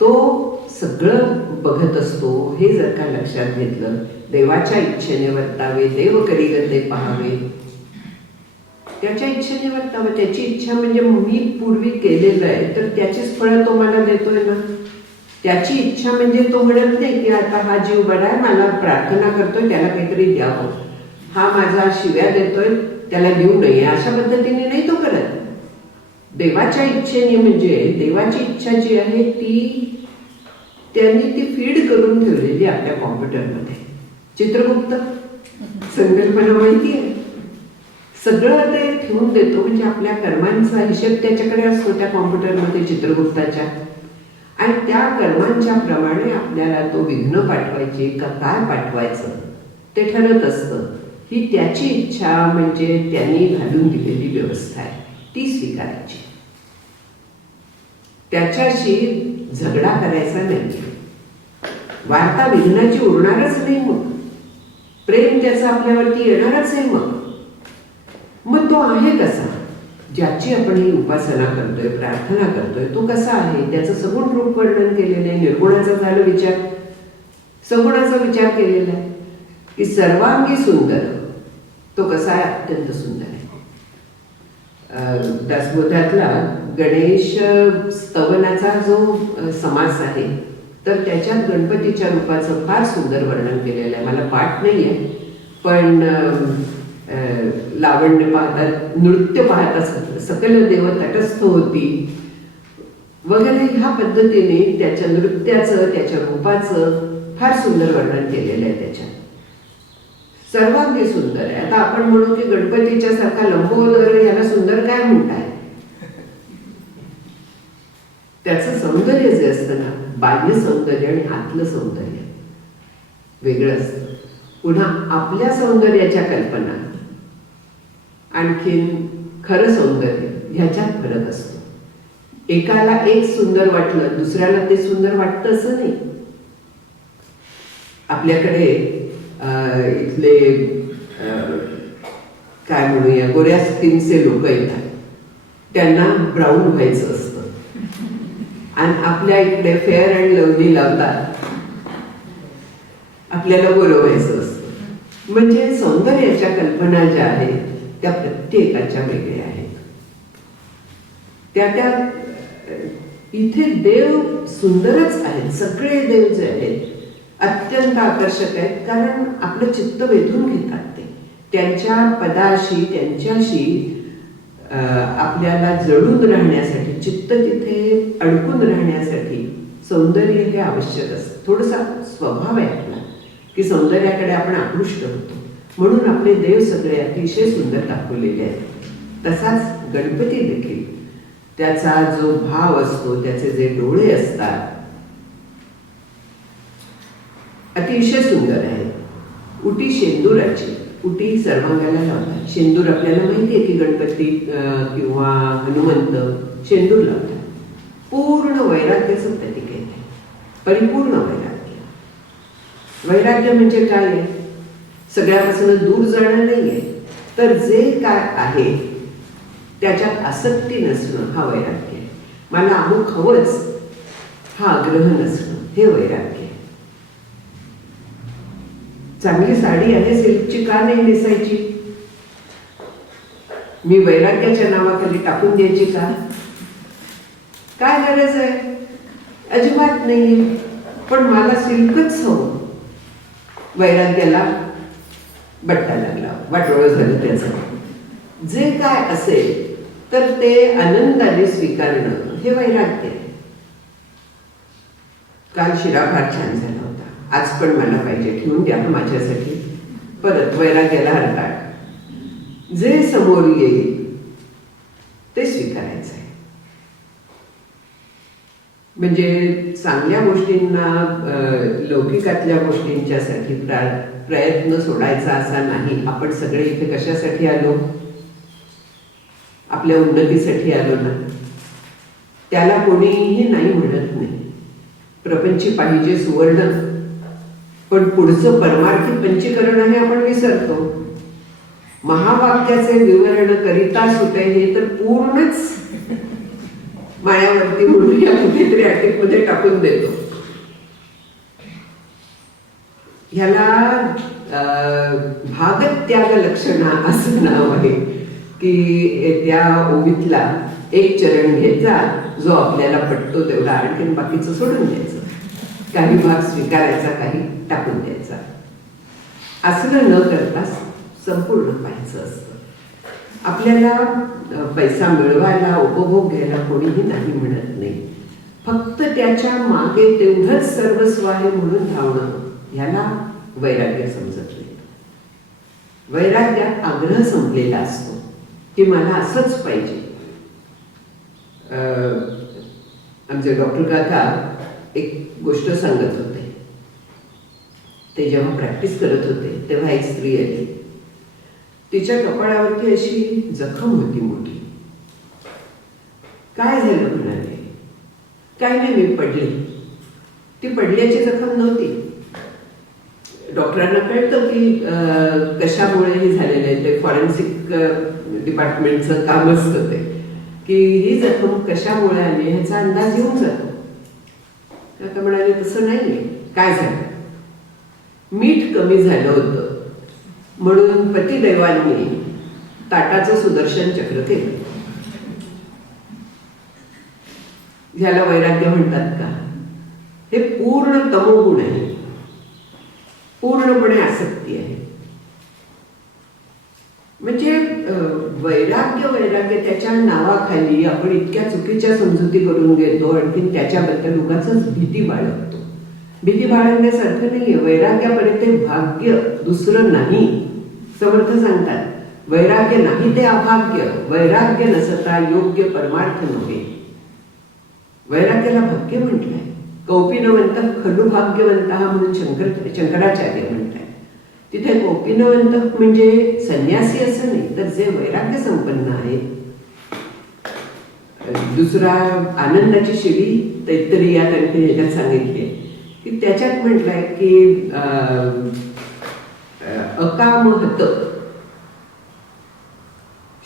तो सगळं बघत असतो. हे जर का लक्षात घेतलं, देवाच्या इच्छेने वर्तावे, देव करी गते पाहावे, त्याच्या इच्छेने वर्तावं. त्याची इच्छा म्हणजे मी पूर्वी केलेलं आहे तर त्याचीच फळं तो मला देतोय ना. त्याची इच्छा म्हणजे तो म्हणत नाही की आता हा जीव बरा आहे, मला प्रार्थना करतोय, त्याला काहीतरी द्यावं, हा माझा शिव्या देतोय, त्याला देऊ नये, अशा पद्धतीने नाही तो करत. देवाच्या इच्छेने, म्हणजे देवाची इच्छा जी आहे ती त्यांनी ती फीड करून ठेवलेली आपल्या कॉम्प्युटरमध्ये. चित्रगुप्त संकल्पना माहिती आहे, सगळं ते ठेवून देतो. म्हणजे आपल्या कर्मांचा हिशेब त्याच्याकडे असतो त्या कॉम्प्युटरमध्ये, चित्रगुप्ताच्या. आणि त्या कर्मांच्या प्रमाणे आपल्याला तो विघ्न पाठवायचे का काय पाठवायचं ते ठरत असतं. ही त्याची इच्छा, म्हणजे त्यांनी घालून दिलेली व्यवस्था आहे, ती स्वीकारायची. त्याच्याशी झगडा करायचा नाही. वार्ता विघ्नाची उरणारच नाही. मग प्रेम त्याचं आपल्यावरती येणारच आहे. मग तो आहे कसा, ज्याची आपण ही उपासना करतोय, प्रार्थना करतोय, तो कसा आहे, त्याचं सगुण रूप वर्णन केलेलं आहे. निर्गुणाचा झालं विचार, सगुणाचा विचार केलेला आहे की सर्वांगी सुंदर. तो कसा आहे, अत्यंत सुंदर आहे. दासबोधातला गणेश स्तवनाचा जो समास आहे, तर त्याच्यात गणपतीच्या रूपाचं फार सुंदर वर्णन केलेलं आहे. मला पाठ नाही आहे, पण लावण्य पाहता, नृत्य पाहता सकल देव तटस्थ होती वगैरे, ह्या पद्धतीने त्याच्या नृत्याचं, त्याच्या रूपाचं फार सुंदर वर्णन केलेलं आहे. त्याच्यात सर्वांगी सुंदर आहे. आता आपण म्हणू की गणपतीच्या सारखा लंबोदर, याला सुंदर काय म्हणताय? त्याचं सौंदर्य जे असतं ना, बाह्य सौंदर्य आणि आतलं सौंदर्य वेगळं असतं. पुन्हा आपल्या सौंदर्याच्या कल्पना, आणखीन खरं सौंदर्य ह्याच्यात फरक असतो. एकाला एक सुंदर वाटलं दुसऱ्याला ते सुंदर वाटतं असं नाही. आपल्याकडे इथले काय म्हणूया गोऱ्या स्किनचे लोक येतात, त्यांना ब्राऊन व्हायचं असतं आणि आपल्या इकडे फेअर अँड लवली लावतात, आपल्याला गोरं व्हायचं असतं. म्हणजे सौंदर्याच्या कल्पना ज्या आहेत त्या प्रत्येकाच्या वेगळ्या आहेत. त्या इथे देव सुंदरच आहेत. सगळे देव जे आहेत अत्यंत आकर्षक आहेत, कारण आपलं चित्त वेधून घेतात. ते त्यांच्या पदाशी त्यांच्याशी आपल्याला जडून राहण्यासाठी, चित्त तिथे अडकून राहण्यासाठी सौंदर्य हे आवश्यक असतं. थोडासा स्वभाव आहे आपला की सौंदर्याकडे आपण आकृष्ट होतो, म्हणून आपले देव सगळे अतिशय सुंदर दाखवलेले आहेत. तसाच गणपती देखील त्याचा जो भाव असतो, त्याचे जे डोळे असतात अतिशय सुंदर आहेत. उटी शेंदुराची, उटी सर्वांगाला लावतात. शेंदूर आपल्याला माहिती आहे की गणपती किंवा हनुमंत शेंदूर लावतात. पूर्ण वैराग्याचं प्रतीक आहे, परिपूर्ण वैराग्य. वैराग्य म्हणजे काय आहे? सगळ्यापासून दूर जाणं नाहीये, तर जे काय आहे त्याच्यात आसक्ती नसणं हा वैराग्य आहे. मला अमुक हवंच हा आग्रह नसणं हे वैराग्य आहे. चांगली साडी आहे सिल्कची का नाही नेसायची? मी वैराग्याच्या नावाखाली टाकून द्यायची का? काय गरज आहे? अजिबात नाही. पण मला सिल्कच हवं. वैराग्याला बट्टा लागला, वाटोळं झालं त्याचं. जे काय असेल तर ते आनंदाने स्वीकारणं हे वैराग्य आहे. काल शिरा फार छान झाला होता, आज पण मला पाहिजे, ठेवून द्या माझ्यासाठी. परत वैराग्याला हरताळ. जे समोर येईल ते स्वीकारायचं आहे. म्हणजे चांगल्या गोष्टींना, लौकिकातल्या गोष्टींच्यासाठी प्रयत्न सोडायचा असा नाही. आपण सगळे इथे कशासाठी आलो? आपल्या उन्नतीसाठी आलो ना. त्याला कोणीही नाही म्हणत नाही. प्रपंची पाहिजे सुवर्ण, पण पुढचं परमार्थी पंचीकरण आहे आपण विसरतो. महावाक्याचे विवरण करिता सुटे हे तर पूर्णच मायावरती म्हणून या कुठेतरी अटॅक मध्ये टाकून देतो. ह्याला भागत्याग लक्षणा असं नाव आहे की त्या ओवीतला एक चरण घ्यायचा जो आपल्याला पटतो तेवढा, आणखीन बाकीचं सोडून द्यायचं. काही भाग स्वीकारायचा, काही टाकून द्यायचा. असं न करता संपूर्ण पाहायचं असतं. आपल्याला पैसा मिळवायला, उपभोग घ्यायला कोणीही नाही म्हणत नाही. फक्त त्याच्या मागे तेवढंच सर्वस्व आहे म्हणून धावणं ह्याला वैराग्य समजत नाही. वैराग्यात आग्रह संपलेला असतो की मला असंच पाहिजे. आमचे डॉक्टर काका एक गोष्ट सांगत होते. ते जेव्हा प्रॅक्टिस करत होते तेव्हा एक स्त्री आली. तिच्या कपाळावरती अशी जखम होती मोठी. काय झालं म्हणाले? काय नाही, मी पडली. ती पडल्याची जखम नव्हती. डॉक्टरांना कळतं की कशामुळे हे झालेलं आहे. ते फॉरेन्सिक डिपार्टमेंटचं काम असतं ते, की ही जखम कशामुळे आली ह्याचा अंदाज येऊन जातो. काका म्हणाले तसं नाहीये. काय झालं? मीठ कमी झालं होतं म्हणून पतिदेवांनी ताटाचं सुदर्शन चक्र केलं. ह्याला वैराग्य म्हणतात का? हे पूर्ण तमोगुण आहे, पूर्णपणे आसक्ती आहे. म्हणजे वैराग्य त्याच्या नावाखाली आपण इतक्या चुकीच्या समजुती करून घेतो, आणखीन त्याच्याबद्दल उगाचच भीती बाळगतो. भीती बाळगण्यासारखं नाहीये. वैराग्यापर्यंत भाग्य दुसरं नाही. समर्थ सांगतात वैराग्य नाही ते अभाग्य, वैराग्य नसता योग्य परमार्थ नव्हे. वैराग्याला भाग्य म्हटलंय. कौपिनवंत खलु भाग्यवंत म्हणून शंकराचार्य म्हणतात. तिथे कौपिनवंत म्हणजे संन्यासी असं नाही, तर जे वैराग्य संपन्न आहेत दुसरा आनंदाची शिडी तैत्तरी या त्यांनी ह्याच्यात सांगितली की त्याच्यात म्हटलंय की अकामहत,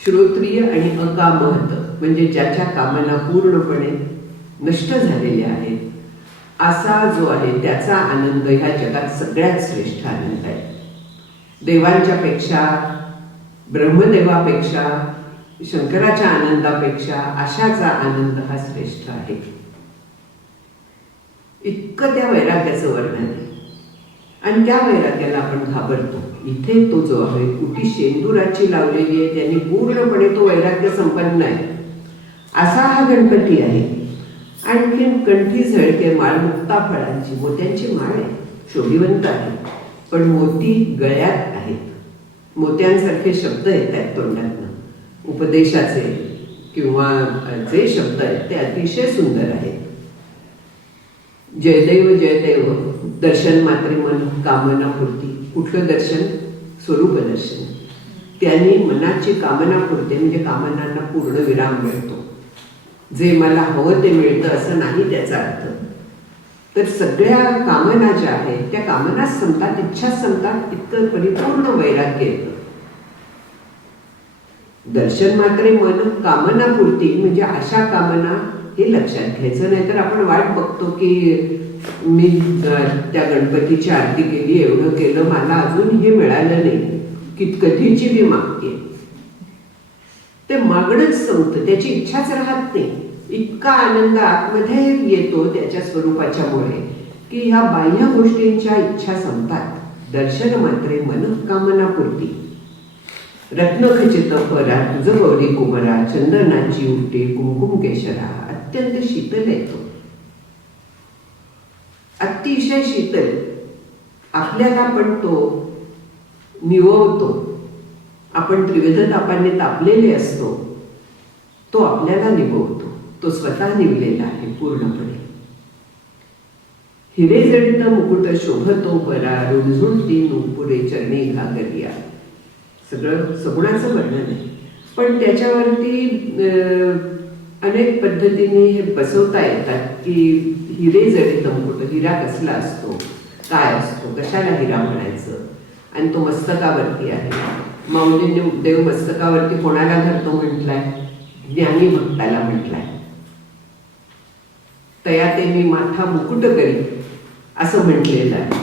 श्रोत्रिय आणि अकामहत म्हणजे ज्याच्या कामना पूर्णपणे नष्ट झालेल्या आहेत असा जो आहे त्याचा आनंद ह्या जगात सगळ्यात श्रेष्ठ आनंद आहे. देवांच्या पेक्षा, ब्रह्मदेवापेक्षा, शंकराच्या आनंदापेक्षा अशाचा आनंद हा श्रेष्ठ आहे. इतकं त्या वैराग्याचं वर्णन आहे. आणि त्या वैराग्याला आपण घाबरतो. इथे तो जो आहे कुठी शेंदुराची लावलेली आहे त्यांनी पूर्णपणे तो वैराग्य संपन्न आहे असा हा गणपती आहे. आणखीन कंठी झळके माळ मुक्ता फळांची, मोत्यांची माळ आहे, शोभिवंत आहे, पण मोती गळ्यात आहेत. मोत्यांसारखे शब्द येत आहेत तोंडातनं, उपदेशाचे किंवा जे शब्द आहेत ते अतिशय सुंदर आहेत. जयदेव जयदेव दर्शन मात्रे मन कामना पूर्ती. कुठलं दर्शन? स्वरूप दर्शन. त्यांनी मनाची कामना पुरते, म्हणजे कामनांना पूर्ण विराम मिळतो. जे मला हवं ते मिळतं असं नाही त्याचा अर्थ. तर सगळ्या कामना ज्या आहेत त्या कामनाच संपतात, इच्छाच संपतात, इतकं परिपूर्ण वैराग्य येतं. दर्शन मात्रे मन कामना पूर्ती म्हणजे अशा कामना, हे लक्षात घ्यायचं. नाहीतर आपण वाट बघतो की मी त्या गणपतीची आरती केली, एवढं केलं, मला अजून हे मिळालं नाही, की कधीची मी मागते. ते मागणंच संपतं, त्याची इच्छाच राहत नाही. इतका आनंद आतमध्ये येतो त्याच्या स्वरूपाच्यामुळे की ह्या बाह्य गोष्टींच्या इच्छा संपतात. दर्शन मात्रे मन कामना पूर्ती. रत्नखचित परा तुझ गौरी कुमरा, चंदनाची उठे कुंकुम केशरा. अत्यंत शीतल येतो, अतिशय शीतल. आपल्याला पण तो निववतो. आपण त्रिविध तापांनी तापलेले असतो, तो आपल्याला निववतो. तो स्वतः निवलेला आहे पूर्णपणे. हिरे जडित मुकुट शोभतो परा, रुणझुणती नुपुरे चरणी घागरिया. सगळं सगुणाचं वर्णन आहे, पण त्याच्यावरती अनेक पद्धतीने हे बसवता येतात की हिरे जडित मुकुट, हिरा कसला असतो, काय असतो, कशाला हिरा म्हणायचं, आणि तो मस्तकावरती आहे. माऊलींनी देव मस्तकावरती कोणाला धरतो म्हटलाय? ज्ञानी भक्ताला म्हटलाय. तया ते मी माथा मुकुट करी असं म्हटलेलं आहे.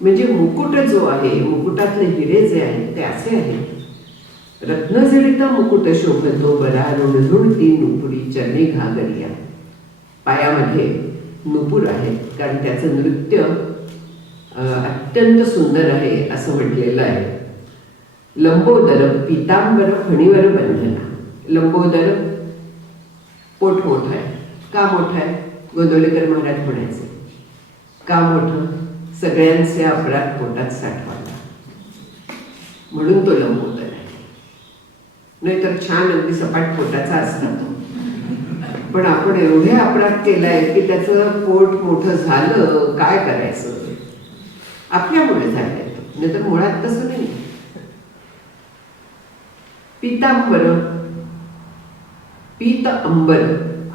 म्हणजे मुकुट जो आहे, मुकुटातले हिरे जे आहेत ते असे आहेत. रत्नजडित मुकुट शोभतो बरा, रुणझुणती नुपुरी चरणी घागरिया. पायामध्ये नुपूर आहे कारण त्याचं नृत्य अत्यंत सुंदर आहे असं म्हटलेलं आहे. लंबोदर पितांबर फणीवर बंधना. लंबोदर पोट मोठं आहे. का मोठं आहे? गोंदवलेकर महाराज म्हणायचे, का मोठं? सगळ्यांचे अपराध पोटात साठवायला, म्हणून तो लंबोदर आहे. नाहीतर छान अगदी सपाट पोटाचा असला तो, पण आपण एवढे अपराध केलाय की त्याचं पोट मोठं झालं, काय करायचं? आपल्यामुळे झालंय, नाहीतर मुळात तसं नाही. पितांबर, पीत अंबर,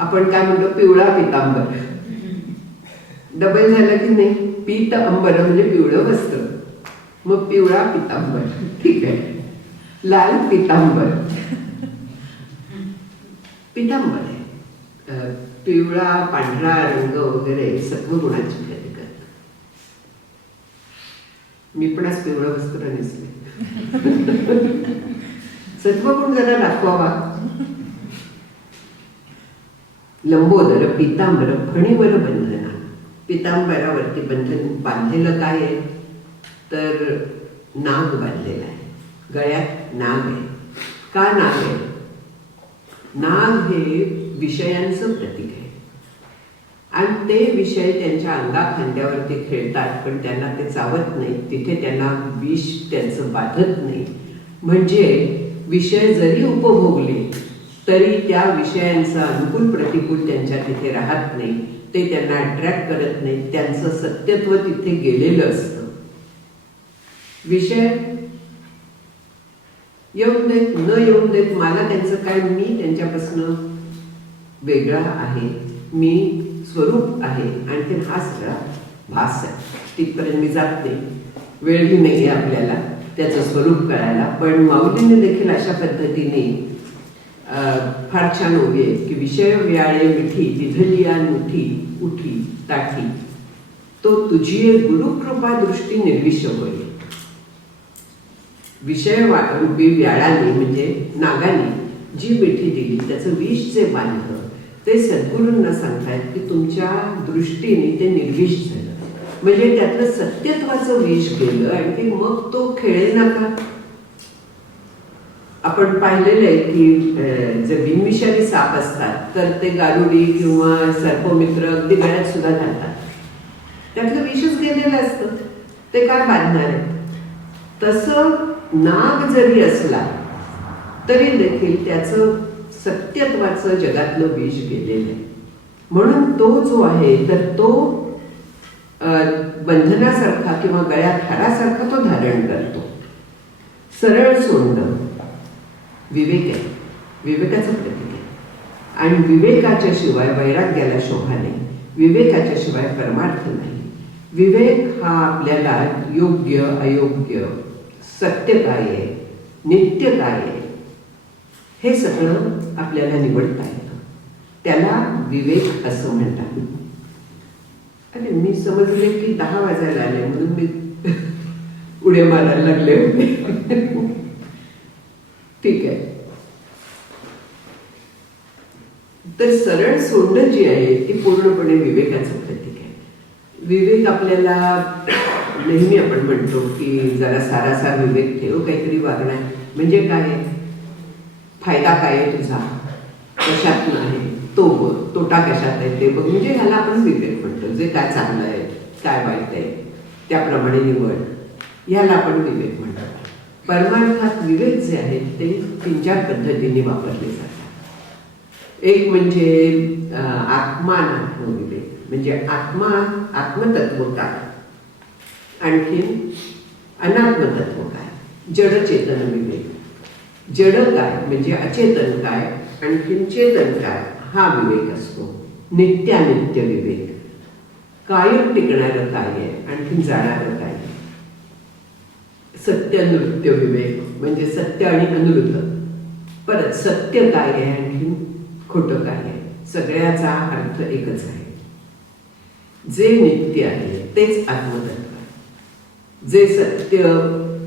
आपण काय म्हणतो पिवळा पितांबर, डबल झालं की नाही? पीत अंबर म्हणजे पिवळं वस्त्र, मग पिवळा पितांबर, ठीक आहे. लाल पितांबर, पितांबर आहे. पिवळा पांढरा रंग वगैरे सत्वगुणाची प्रतीक. मी पण आज पिवळं वस्त्र नेसले. सत्वगुण जरा दाखवावा. लंबोदर पितांबर फणीवर बंधना. पितांबरावरती बंधन बांधलेलं काय आहे? तर नाग बांधलेला आहे, गळ्यात नाग आहे. का नाग आहे? नाग हे विषयांचं प्रतीक आहे आणि ते विषय त्यांच्या अंगा खांद्यावरती खेळतात, पण त्यांना ते चावत नाही. तिथे त्यांना विष त्यांचं बाधत नाही. म्हणजे विषय जरी उपभोगले तरी त्या विषयांचा अनुकूल प्रतिकूल त्यांच्या तिथे राहत नाही. ते त्यांना अट्रॅक्ट करत नाही. त्यांचं सत्यत्व तिथे गेलेलं असतं. विषय येऊन देत न येऊन देत, मला त्यांचं काय, मी त्यांच्यापासून वेगळा आहे, मी स्वरूप आहे, आणि हा सगळा भास आहे. तिथपर्यंत मी जात नाही, वेळही नाही आहे आपल्याला त्याचं स्वरूप कळायला. पण माऊलीने देखील अशा पद्धतीने फार छान ओवी आहे की विषय व्याळे मिठी तिथलिया मुठी उठी ताठी तो तुझी गुरुकृपा दृष्टी निर्विष होईल. विषय रूपी व्याळाने म्हणजे नागाने जी मिठी दिली त्याचं विष जे बांधलं ते सद्गुरूंना सांगतायत की तुमच्या दृष्टीने ते निर्विष झालं, म्हणजे त्यातलं सत्यत्वाचं विष गेलं आणि मग तो खेळेना का. आपण पाहिलेलं आहे की जे बिनविषारी साप असतात तर ते गारुडी किंवा सर्पमित्र अगदी गळ्यात सुद्धा घालतात, त्यातलं विषच गेलेलं असतं, ते काय बांधणार आहे. तसं नाग जरी असला तरी देखील त्याचं सत्यत्वाचं जगातलं विष गेलेलं आहे. म्हणून तो जो आहे तर तो बंधनासारखा किंवा गळ्यात हारासारखा तो धारण करतो. सरळ सोंड विवेक आहे, विवेकाचं प्रतीक आहे. आणि विवेकाच्या शिवाय वैराग्याला शोभा नाही, विवेकाच्या शिवाय परमार्थ नाही. विवेक हा आपल्याला योग्य अयोग्य, सत्य काय आहे, नित्य काय आहे, हे सगळं आपल्याला निवडता येतं. त्याला विवेक असं म्हणतात. अरे मी समजले की 10 वाजायला आले म्हणून मी उड्या मारायला लागले होते. ठीक आहे. तर सरळ सोंड जी आहे ती पूर्णपणे विवेकाचं प्रतीक आहे. विवेक आपल्याला नेहमी आपण म्हणतो की जरा सारासा विवेक ठेव, काहीतरी वागणार म्हणजे काय, फायदा काय आहे तुझा, कशात आहे तो बघ, तोटा कशात आहे ते बघ, म्हणजे ह्याला आपण विवेक म्हणतो. जे काय चांगलं आहे काय वाईट आहे त्याप्रमाणे निवड, ह्याला आपण विवेक म्हणतो. परमार्थात विवेक जे आहेत ते 3-4 पद्धतीने वापरले जातात. एक म्हणजे आत्मानात्म विवेक, म्हणजे आत्मतत्व काय, आणखीन अनात्मतत्व काय, जड चेतन विवेक. जड काय म्हणजे अचेतन काय, आणखीन चेतन काय, हा विवेक असतो. नित्यानित्य विवेक, कायम टिकणारं काय आहे, आणखीन जाणारं काय. सत्य नृत्य विवेक म्हणजे सत्य आणि अनृत. परत सत्य काय आहे, आणखीन खोटं काय आहे, सगळ्याचा अर्थ एकच आहे. जे नित्य आहे तेच आत्मतत्व आहे, जे सत्य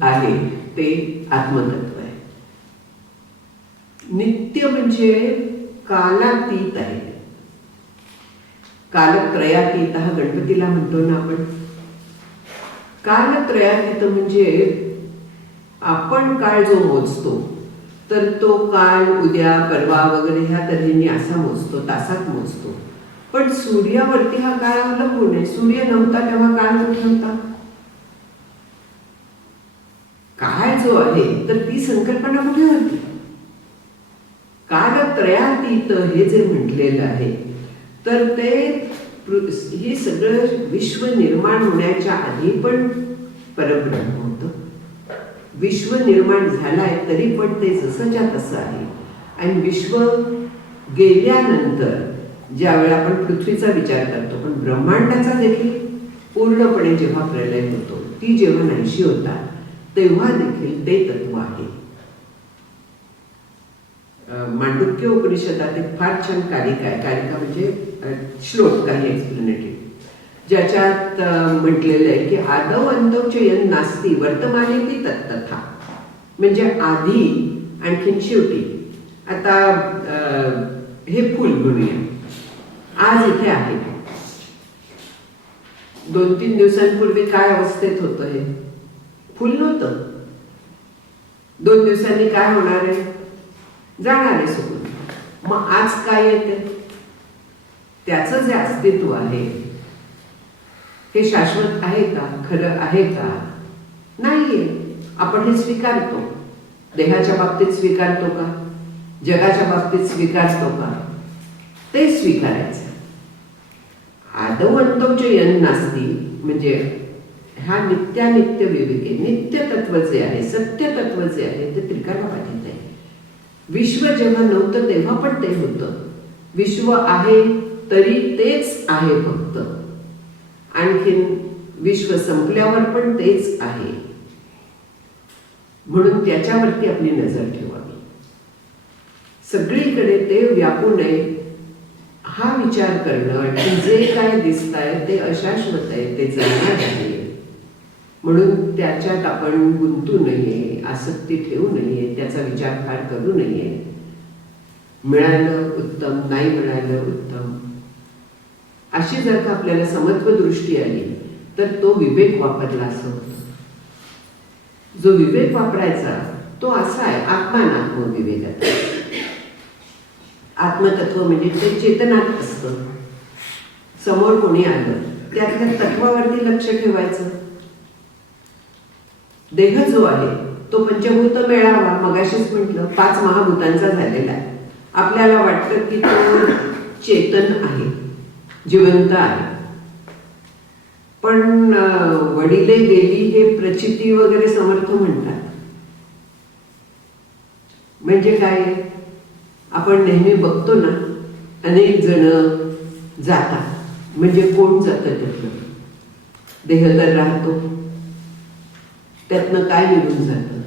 आहे ते आत्मतत्व आहे. नित्य म्हणजे कालातीत आहे. कालत्रयातीत हा गणपतीला म्हणतो ना आपण. कालत्रयातीत म्हणजे आपण काळ जो मोजतो तर तो काल उद्या परवा वगैरे ह्या तऱ्हेने असा मोजतो, तासात मोजतो. पण सूर्यावरती हा काळ अवलंबून आहे. सूर्य नव्हता तेव्हा काळ कुठे होता. काळ जो आहे तर ती संकल्पना कुठे होती. कालत्रयातीत हे जे म्हटलेलं आहे तर ते हे सगळं विश्व निर्माण होण्याच्या आधी पण परब्रह्म होतं. विश्व निर्माण झालाय तरी पण ते जसंच्या तसं आहे. आणि विश्व गेल्यानंतर ज्या वेळेला आपण पृथ्वीचा विचार करतो पण ब्रह्मांडाचा देखील पूर्णपणे जेव्हा प्रलय होतो, ती जेव्हा नाहीशी होतात तेव्हा देखील ते तत्व आहे. मांडुक्य उपनिषदात एक फार छान कारिका आहे. कारिका म्हणजे श्लोक, काही एक्सप्लेनेटिव्ह, ज्याच्यात म्हटलेलं आहे की आदौ अंतौ च यन् नास्ति वर्तमानेपि तत्तथा. म्हणजे आधी आणखीन शेवटी. आता हे फुल म्हणूया, आज इथे आहे. 2-3 दिवसांपूर्वी काय अवस्थेत होतं हे फुल नव्हतं. 2 दिवसांनी काय होणार आहे, जाणार आहे सोडून. मग आज काय येते, त्याचं जे अस्तित्व आहे हे शाश्वत आहे का, खरं आहे का, नाहीये. आपण हे स्वीकारतो. देहाच्या बाबतीत स्वीकारतो का, जगाच्या बाबतीत स्वीकारतो का, ते स्वीकारायचं. आदौ अंतौ च यन् नास्ति म्हणजे हा नित्यानित्य विवेक आहे. नित्य तत्व जे आहे, सत्य तत्व जे आहे ते त्रिकालाबाधित आहे. विश्व जेव्हा नव्हतं तेव्हा पण ते होतं, विश्व आहे तरी तेच आहे फक्त, आणखीन विश्व संपल्यावर पण तेच आहे. म्हणून त्याच्यावरती आपली नजर ठेवावी. सगळीकडे ते व्यापू नये हा विचार करणं की जे काय दिसत आहे ते अशाश्वत आहे, ते जाणार आहे, म्हणून त्याच्यात आपण गुंतू नये, आसक्ती ठेवू नये, त्याचा विचार फार करू नये. मिळालं उत्तम, नाही मिळालं उत्तम, अशी जर का आपल्याला समत्व दृष्टी आली तर तो विवेक वापरला असं होतं. जो विवेक वापरायचा तो असा आहे आत्मानात्म विवेकात. आत्मतत्व म्हणजे ते चेतनात असतं. समोर कोणी आलं त्यातल्या तत्वावरती लक्ष ठेवायचं. देह जो आहे तो पंचभूत मेळावा, मगाशीच म्हटलं 5 महाभूतांचा झालेला आहे. आपल्याला वाटतं की तो चेतन आहे, जिवंत आहे, पण वडिले गेली हे प्रचिती वगैरे समर्थ म्हणतात. म्हणजे काय, आपण नेहमी बघतो ना अनेक जण जातात, म्हणजे कोण जातं त्यातलं, देह तर राहतो, त्यातनं काय निघून जातं,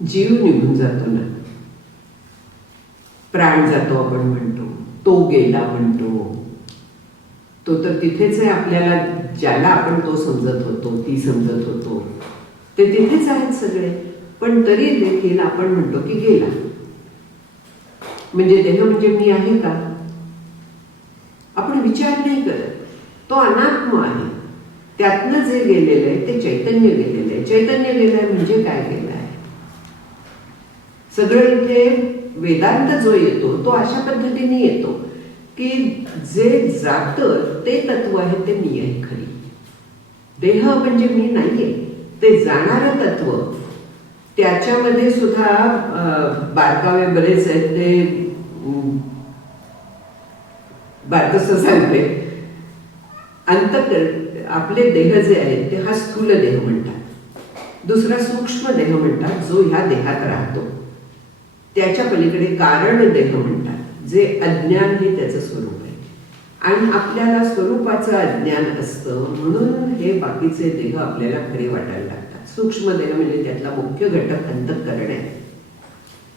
जीव निघून जातो ना, प्राण जातो आपण म्हणतो, तो गेला म्हणतो. तो तर तिथेच आहे, आपल्याला ज्याला आपण तो समजत होतो, ती समजत होतो, ते तिथेच आहेत सगळे, पण तरी देखील आपण म्हणतो की गेला. म्हणजे देह म्हणजे मी आहे का, आपण विचार नाही करत. तो अनात्म आहे, त्यातनं जे गेलेलं आहे ते चैतन्य गेलेलं आहे. चैतन्य गेलं आहे म्हणजे काय गेलं आहे. सगळं इथे वेदांत जो येतो तो अशा पद्धतीने येतो की जे जातं ते तत्व आहे ते मी आहे खरी. देह म्हणजे मी नाहीये, ते जाणारं तत्व. त्याच्यामध्ये सुद्धा बारकावे बरेच आहेत, ते बारकसं सांगते. आपले देह जे आहेत ते हा स्थूल देह म्हणतात, दुसरा सूक्ष्म देह म्हणतात जो ह्या देहात राहतो, त्याच्या पलीकडे कारण देह म्हणतात, जे अज्ञान हे त्याचं स्वरूप आहे. आणि आपल्याला स्वरूपाचं अज्ञान असतं म्हणून हे बाकीचे देह आपल्याला खरे वाटायला लागतात. सूक्ष्म देह म्हणजे त्यातला मुख्य घटक अंतःकरण आहे.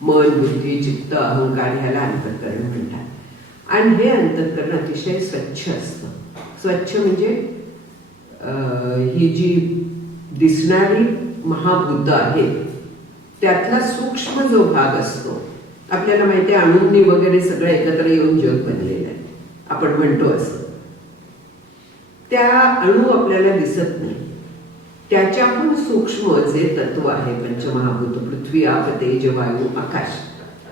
मन, बुद्धी, चित्त, अहंकार ह्याला अंतःकरण म्हणतात. आणि हे अंतःकरण अतिशय स्वच्छ असतं. स्वच्छ म्हणजे ही जी दिसणारी महाभूत आहेत त्यातला सूक्ष्म जो भाग असतो, आपल्याला माहिती आहे अणूंनी वगैरे सगळं एकत्र येऊन जग बनलेलं आहे, आपण म्हणतो असं. त्या अणू आपल्याला दिसत नाही, त्याच्याहून सूक्ष्म जे तत्व आहे पंचमहाभूत, पृथ्वी, आप, तेज, वायू, आकाश,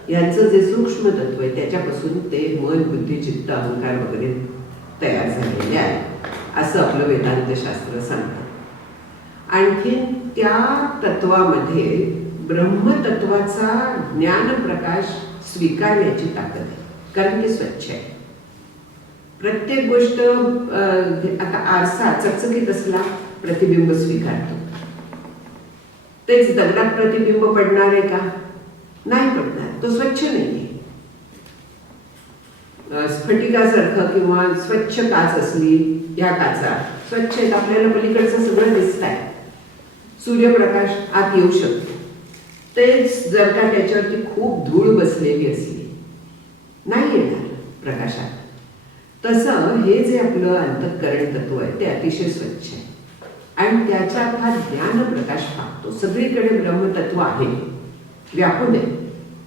यांचं जे सूक्ष्म तत्व आहे त्याच्यापासून ते मन, बुद्धी, चित्त, अहंकार वगैरे तयार झालेले आहे असं आपलं वेदांत शास्त्र सांगतं. आणखी त्या तत्वामध्ये ब्रह्मतत्वाचा ज्ञान प्रकाश स्वीकारण्याची ताकद आहे, कारण ते स्वच्छ आहे. प्रत्येक गोष्ट, आता आरसा चकचकीत असला प्रतिबिंब स्वीकारतो, तेच दगडात प्रतिबिंब पडणार आहे का, नाही पडणार, तो स्वच्छ नाहीये. स्फटिकासारखं किंवा स्वच्छ काच असली, या काचा स्वच्छ आहेत, आपल्याला पलीकडचं सगळं दिसत आहे, सूर्यप्रकाश आत येऊ शकतो. तेच जर का त्याच्यावरती खूप धूळ बसलेली असली नाही येणार प्रकाशात. तसं हे जे आपलं अंतःकरण तत्व आहे ते अतिशय स्वच्छ आहे आणि त्याच्यात हा ज्ञान प्रकाश पाहतो. सगळीकडे ब्रह्मतत्व आहे, व्यापून आहे,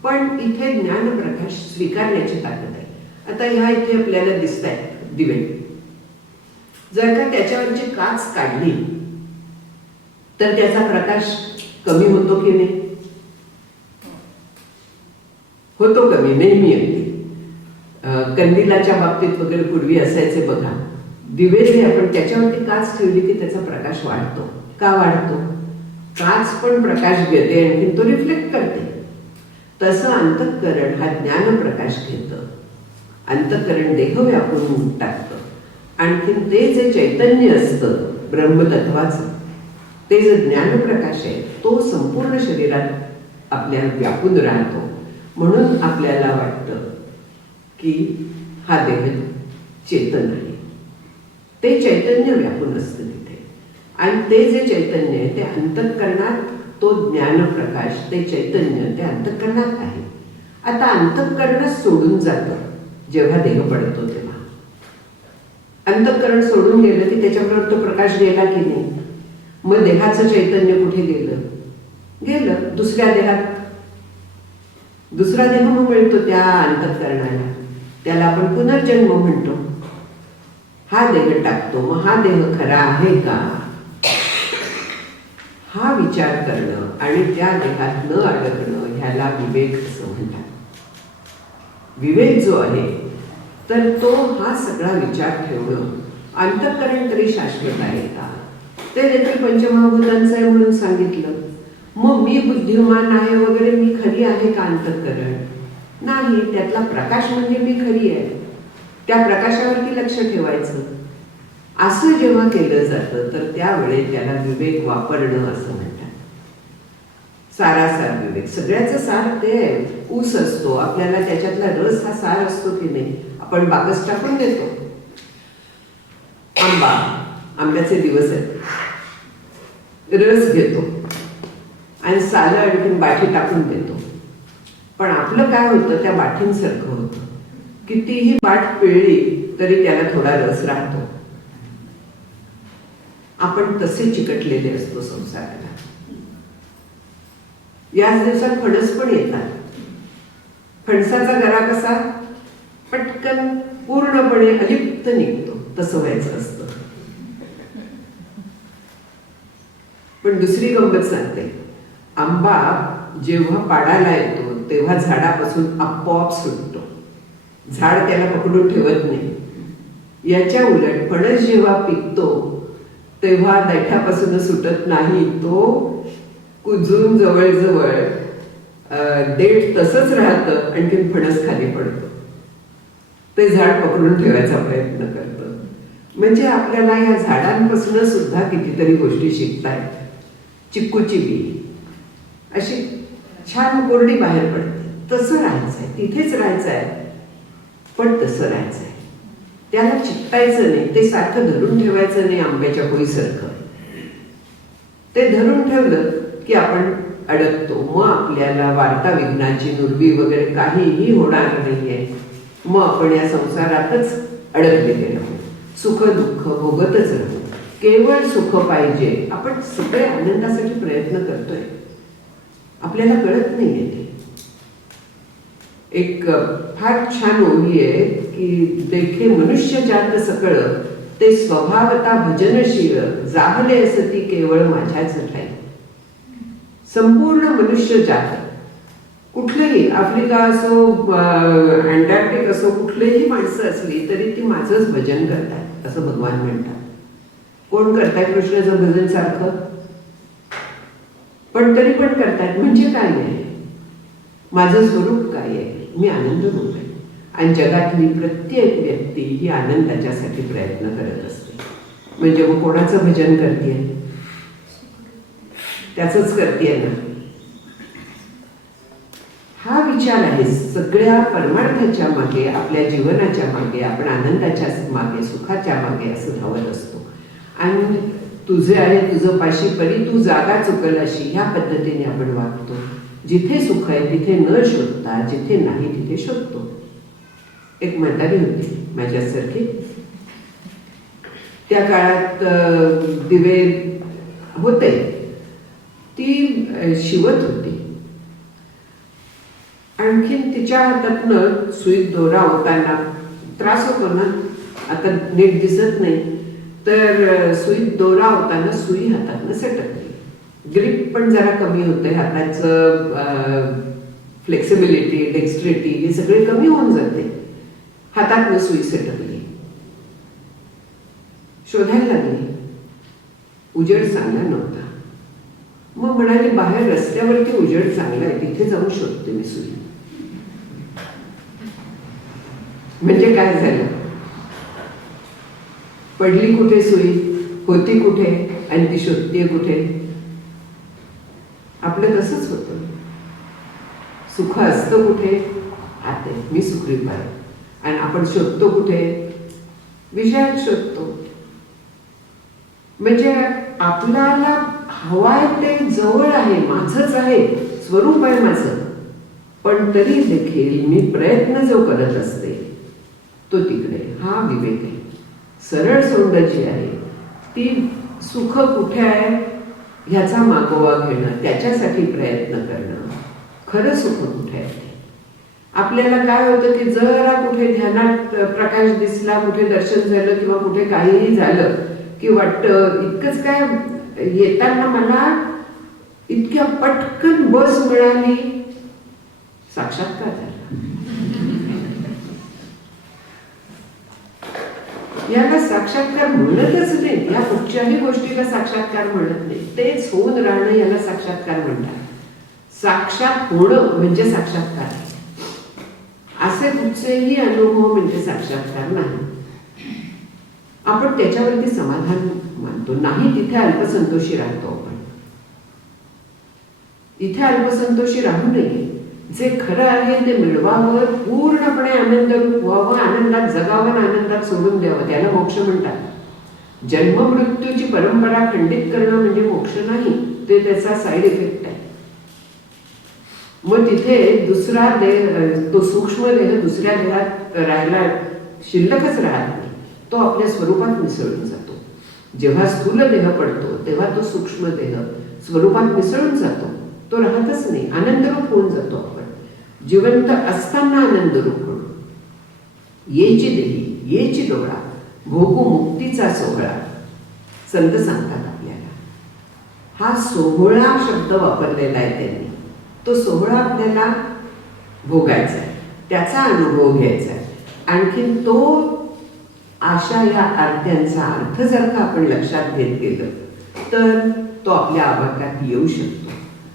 पण इथे ज्ञान प्रकाश स्वीकारण्याची ताकद आहे. आता ह्या इथे आपल्याला दिसत आहेत दिवे, जर का त्याच्यावरची काच काढली तर त्याचा प्रकाश कमी होतो की नाही, होतो कमी, नेहमी अगदी. कंदिलाच्या बाबतीत वगैरे पूर्वी असायचे बघा, दिवे जे आपण त्याच्यावरती काच ठेवली की त्याचा प्रकाश वाढतो. का वाढतो, काच पण प्रकाश घेते आणि तो रिफ्लेक्ट करते. तसं अंतःकरण हा ज्ञान प्रकाश घेतं, अंतःकरण देह व्यापून टाकतं. आणखीन ते जे चैतन्य असतं ब्रह्मतत्वाचं, ते जे ज्ञानप्रकाश आहे तो संपूर्ण शरीरात आपल्याला व्यापून राहतो. म्हणून आपल्याला वाटतं की हा देह चेतन आहे. ते चैतन्य व्यापून असतं तिथे. आणि ते जे चैतन्य आहे ते अंतःकरणात, तो ज्ञानप्रकाश, ते चैतन्य ते अंतःकरणात आहे. आता अंतःकरणच सोडून जातं जेव्हा देह पडतो तेव्हा. अंतःकरण सोडून गेलं की त्याच्याबरोबर तो प्रकाश गेला की नाही. मग देहाचं चैतन्य कुठे गेलं? गेलं दुसऱ्या देहात. दुसरा देह मग मिळतो त्या अंतःकरणाला. त्याला आपण पुनर्जन्म म्हणतो. हा देह टाकतो. मग हा देह खरा आहे का, हा विचार करणं आणि त्या देहात न अडकणं, ह्याला विवेक असं म्हणतात. विवेक जो आहे तर तो हा सगळा विचार ठेवणं. अंतःकरण तरी शाश्वत आहे का, ते देखील पंचमहाभूतांचं आहे म्हणून सांगितलं. मग मी बुद्धिमान आहे वगैरे, मी खरी आहे का अंतःकरण? नाही. त्यातला प्रकाश म्हणजे मी खरी आहे. त्या प्रकाशावरती लक्ष ठेवायचं. असं जेव्हा केलं जातं तर त्यावेळी त्याला विवेक वापरणं असं म्हणतात. सारासार विवेक. सगळ्याचं सार ते आहे. ऊस असतो, आपल्याला त्याच्यातला रस हा सार असतो की नाही. आपण बाकस टाकून देतो. आंबा, आंब्याचे दिवस आहेत, रस घेतो आणि सालं आणखीन बाठी टाकून देतो. पण आपलं काय होतं, त्या बाठींसारखं होतं. कितीही बाठ पिळली तरी त्याला थोडा रस राहतो. आपण तसे चिकटलेले असतो संसाराला. याच दिवसात फणस पण येतात. फणसाचा गरा कसा पटकन पूर्णपणे अलिप्त निघतो, तसं व्हायचं असतं. पण दुसरी गंमत सांगते. आंबा जेव्हा पाडायला येतो तेव्हा झाडापासून आपोआप सुटतो. झाड त्याला पकडून ठेवत नाही. याच्या उलट फणस जेव्हा पिकतो तेव्हा देठापासून सुटत नाही. तो कुजून जवळजवळ देठ तसंच राहतं, आणखीन फणस खाली पडतो. ते झाड पकडून ठेवायचा प्रयत्न करतं. म्हणजे आपल्याला या झाडांपासून सुद्धा कितीतरी गोष्टी शिकतायत. चिक्कूची बी अशी छान कोरडी बाहेर पडते. तसं राहायचंय, तिथेच राहायचंय, पण तसं राहायचंय. त्याला चिकटायचं नाही. ते सारखं धरून ठेवायचं नाही आंब्याच्या कोळीसारखं. ते धरून ठेवलं की आपण अडकतो. मग आपल्याला वार्ता विघ्नाची, नुरवी वगैरे काहीही होणार नाहीये. मग आपण या संसारातच अडकलेले राहू, सुख दुःख भोगतच राहू. केवळ सुख पाहिजे. आपण सगळे आनंदासाठी प्रयत्न करतोय, आपल्याला कळत नाहीये ते. एक फार छान ओवी आहे की देखे मनुष्य जात सकळ, ते स्वभावता भजनशील, जाहले असती केवळ माझ्याच ठाई. संपूर्ण मनुष्य जात, कुठलेही आफ्रिका असो, अंटार्क्टिक असो, कुठलेही माणसं असली तरी ती माझंच भजन करतात असं भगवान म्हणतात. कोण करताय कृष्णाचं भजन सारखं? पण तरी पण करतात. म्हणजे काय आहे, माझं स्वरूप काय आहे, मी आनंद रूप आहे. आणि जगातली प्रत्येक व्यक्ती ही आनंदाच्यासाठी प्रयत्न करत असते. म्हणजे मग कोणाचं भजन करते? त्याचंच करते ना. हा विचार आहे सगळ्या परमार्थाच्या मागे, आपल्या जीवनाच्या मागे, आपण आनंदाच्या मागे, सुखाच्या मागे असं धावत असतो. आणि तुझे आहे तुझं पाशी परी, तू जागा चुकल अशी, ह्या पद्धतीने आपण वागतो. जिथे सुख आहे तिथे न शोधता, जिथे नाही तिथे शोधतो. एक म्हातारी होती माझ्यासारखी. त्या काळात दिवे होते. ती शिवत होती. आणखीन तिच्या हातातनं सुईत दोरा होताना त्रास होतो ना, आता नीट दिसत नाही, तर सुईत दोरा होताना सुई हातातनं सटकली. ग्रिप पण जरा कमी होते, हाताचं फ्लेक्सिबिलिटी, डेक्स्ट्रिटी हे सगळे कमी होऊन जाते. हातातनं सुई सटकली. शोधायला लागली. उजेड चांगला नव्हता. मग म्हणाले बाहेर रस्त्यावरती उजेड चांगला आहे, तिथे जाऊन शोधते मी सुई. म्हणजे काय झालं, पडली कुठे सुई, होती कुठे आणि ती शोधते कुठे. आपलं तसंच होतं. सुख असतं कुठे, आत आहे, मी सुखरूप आहे. आणि आपण शोधतो कुठे? विषयात शोधतो. म्हणजे आपल्याला हवाय ते जवळ आहे, माझंच आहे, स्वरूप आहे माझं, पण तरी देखील मी प्रयत्न जो करत असते तो तिकडे. हा विवेक आहे. सरळ सोंड जी आहे ती सुख कुठे आहे ह्याचा मागोवा घेणं, त्याच्यासाठी प्रयत्न करणं. खरं सुख कुठे आहे? आपल्याला काय होतं की जरा कुठे ध्यानात प्रकाश दिसला, कुठे दर्शन झालं किंवा कुठे काहीही झालं की वाटतं इतकंच काय, येताना मला इतक्या पटकन बस मिळाली, साक्षात्कार झाला. याला साक्षात्कार म्हणतच नाही. या कुठच्याही गोष्टीला साक्षात्कार म्हणत नाही. तेच होऊन राहणं याला साक्षात्कार म्हणतात. साक्षात होणं म्हणजे साक्षात्कार आहे. असे कुठचेही अनुभव म्हणजे साक्षात्कार नाही. आपण त्याच्यावरती समाधान मानतो नाही, तिथे अल्पसंतोषी राहतो आपण. इथे अल्पसंतोषी राहू नये. जे खरं आहे ते मिळवावं, पूर्णपणे आनंदरूप व्हावं, आनंदात जगावं, आनंदात सोडून द्यावं. त्याला मोक्ष म्हणतात. जन्ममृत्यूची परंपरा खंडित करणं म्हणजे मोक्ष नाही, ते त्याचा साईड इफेक्ट आहे. मग तिथे दुसरा देह, तो सूक्ष्म देह दुसऱ्या देहात राहायला शिल्लकच राहत नाही. तो आपल्या स्वरूपात मिसळून जातो. जेव्हा स्थूल देह पडतो तेव्हा तो सूक्ष्म देह स्वरूपात मिसळून जातो. तो राहतच नाही, आनंदरूप होऊन जातो. आपण जिवंत असताना आनंदरूप होणं. येची देही येची डोळा भोगू मुक्तीचा सोहळा, संत सांगतात आपल्याला. हा सोहळा शब्द वापरलेला आहे त्यांनी. तो सोहळा आपल्याला भोगायचा आहे, त्याचा अनुभव घ्यायचा आहे. आणखीन तो आशा या आरत्यांचा अर्थ जर का आपण लक्षात घेत गेलं तर तो आपल्या आवाक्यात येऊ शकतो.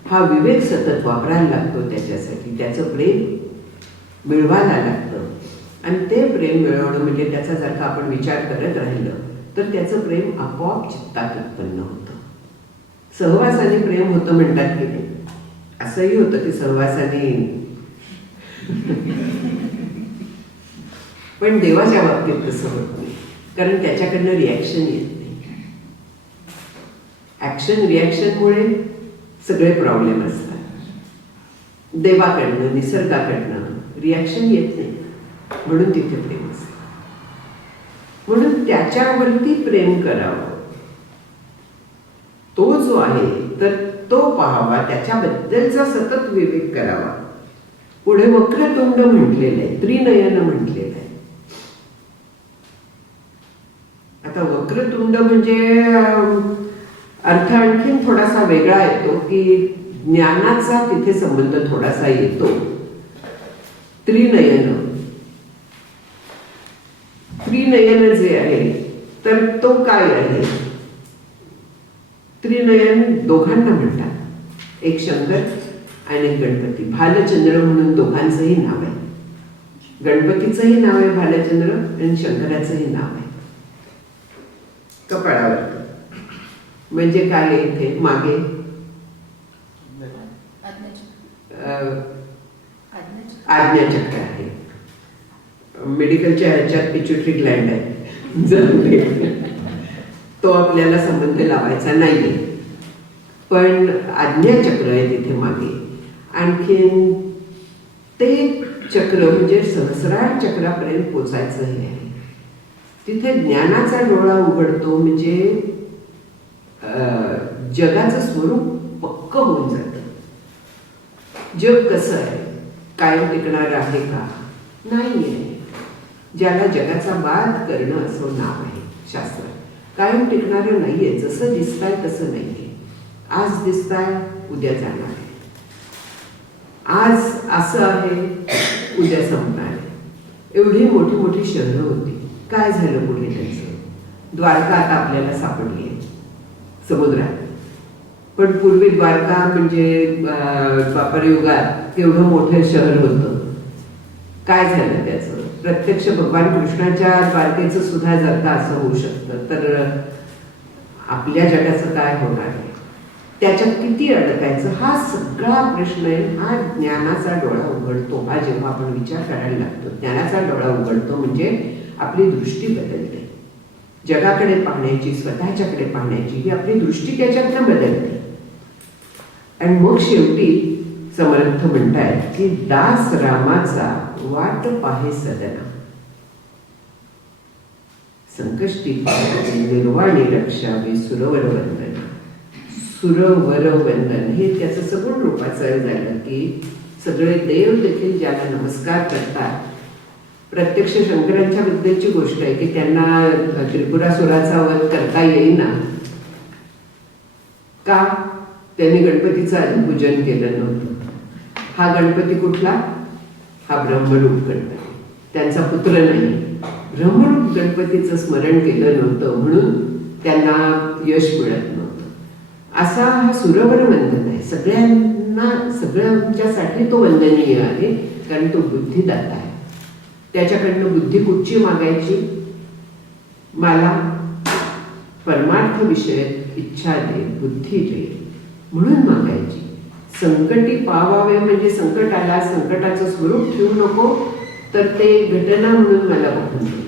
हा विवेक सतत वापरायला लागतो त्याच्यासाठी. त्याचं प्रेम मिळवायला लागतं. आणि ते प्रेम मिळवणं म्हणजे त्याचा जर का आपण विचार करत राहिलं तर त्याचं प्रेम आपोआप चित्तात उत्पन्न होतं. सहवासाने प्रेम होतं म्हणतात की नाही. असंही होतं की सहवासाने, पण देवाच्या बाबतीत तसं होत नाही. कारण त्याच्याकडनं रिॲक्शन येत नाही. ऍक्शन रिॲक्शनमुळे सगळे प्रॉब्लेम असतात. देवाकडनं, निसर्गाकडनं रिॲक्शन येत नाही, म्हणून तिथे प्रेम असतं. म्हणून त्याच्यावरती प्रेम करावं. तो जो आहे तर तो पाहावा, त्याच्याबद्दलचा सतत विवेक करावा. पुढे वक्रतुंड म्हटलेलं आहे, त्रिनयन म्हटलेलं आहे. आता वक्रतुंड म्हणजे अर्थ आणखीन थोडासा वेगळा येतो की ज्ञानाचा तिथे संबंध थोडासा येतो. त्रिनयन, त्रिनयन जे आहे तर तो काय आहे? त्रिनयन दोघांना म्हणतात, एक शंकर आणि एक गणपती. भालचंद्र म्हणून दोघांचंही नाव आहे. गणपतीचंही नाव आहे भालचंद्र आणि शंकराचंही नाव आहे कपाळावर. म्हणजे काय आहे इथे मागे? आज्ञाचक्र आहे. मेडिकलच्या ह्याच्यात पिच्युटरी ग्लँड आहे. तो आपल्याला संबंध लावायचा नाहीये, पण आज्ञाचक्र आहे तिथे मागे. आणखीन ते चक्र म्हणजे सहस्रार चक्रापर्यंत पोचायचं हे आहे. तिथे ज्ञानाचा डोळा उघडतो म्हणजे जगाचं स्वरूप पक्क होऊन जातं. जग कसं आहे? कायम टिकणार आहे का? नाहीये. ज्याला जगाचा बाध करणं असं नाव आहे शास्त्रात. कायम टिकणारं नाहीये. जसं दिसताय तसं नाहीये. आज दिसताय, उद्या जाणार आहे. आज असं आहे, उद्या संपणार आहे. एवढी मोठी मोठी शहरं होती. काय झालं पुढे त्यांचं? द्वारका आता आपल्याला सापडली आहे समुद्रात. पण पूर्वी द्वारका म्हणजे द्वापर युगात केवढं मोठं शहर होतं. काय झालं त्याचं? प्रत्यक्ष भगवान कृष्णाच्या द्वारकेचं सुद्धा जर का असं होऊ शकतं तर आपल्या जगाचं काय होणार आहे? त्याच्यात किती अडकायचं, हा सगळा प्रश्न आहे. हा ज्ञानाचा डोळा उघडतो. हा जेव्हा आपण विचार करायला लागतो, ज्ञानाचा डोळा उघडतो म्हणजे आपली दृष्टी बदलते. जगाकडे पाहण्याची, स्वतःच्याकडे पाहण्याची ही आपली दृष्टी त्याच्यातनं बदलते. आणि मग शेवटी समर्थ म्हणतायत की दास रामाचा वाट पाहे सदना, संकष्टी निर्वाणी रक्षावे सुरवर वंदन. सुरवर वंदन हे त्याचं सगुण रूपाचं झालं की सगळे देव देखील ज्याला नमस्कार करतात. प्रत्यक्ष शंकरांच्या बद्दलची गोष्ट आहे की त्यांना त्रिपुरासुराचा वध करता येईना का? त्यांनी गणपतीचं आधी पूजन केलं नव्हतं. हा गणपती कुठला? हा ब्रह्मरूप गणपती, त्यांचा पुत्र नाही. ब्रह्मरूप गणपतीचं स्मरण केलं नव्हतं म्हणून त्यांना यश मिळत नव्हतं. असा हा सुरवर वंदन आहे. सगळ्यांना, सगळ्यांच्यासाठी तो वंदनीय आहे कारण तो बुद्धिदाता आहे. त्याच्याकडनं बुद्धी कुठची मागायची? मला परमार्थ विषयक इच्छा दे, बुद्धी दे म्हणून मागायची. संकटी पावावे म्हणजे संकट आला, संकटाचं स्वरूप ठेवू नको, तर ते घटना म्हणून मला बघून दे.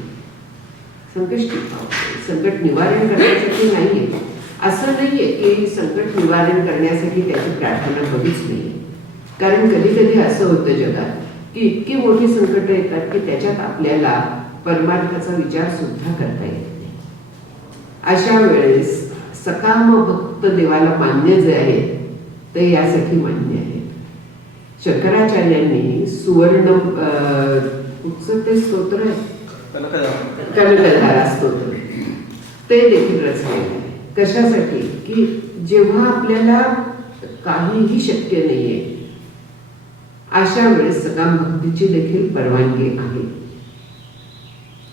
संकष्टी पावावे, संकट निवारण करण्यासाठी नाहीये. असं नाहीये की संकट निवारण करण्यासाठी त्याची प्रार्थना हवीच नाहीये. कारण कधी कधी असं होतं जगात की इतकी मोठी संकट येतात की त्याच्यात आपल्याला परमार्थाचा विचार सुद्धा करता येत नाही. अशा वेळेस सकाम भक्त देवाला मान्य जे आहेत ते यासाठी मान्य आहेत. शंकराचार्यांनी सुवर्ण कुठचं ते स्तोत्र आहे, कनकधारा स्तोत्र, ते देखील रचलेलं आहे. कशासाठी? की जेव्हा आपल्याला काहीही शक्य नाहीये अशा वेळेस सकाम भक्तीची देखील परवानगी आहे.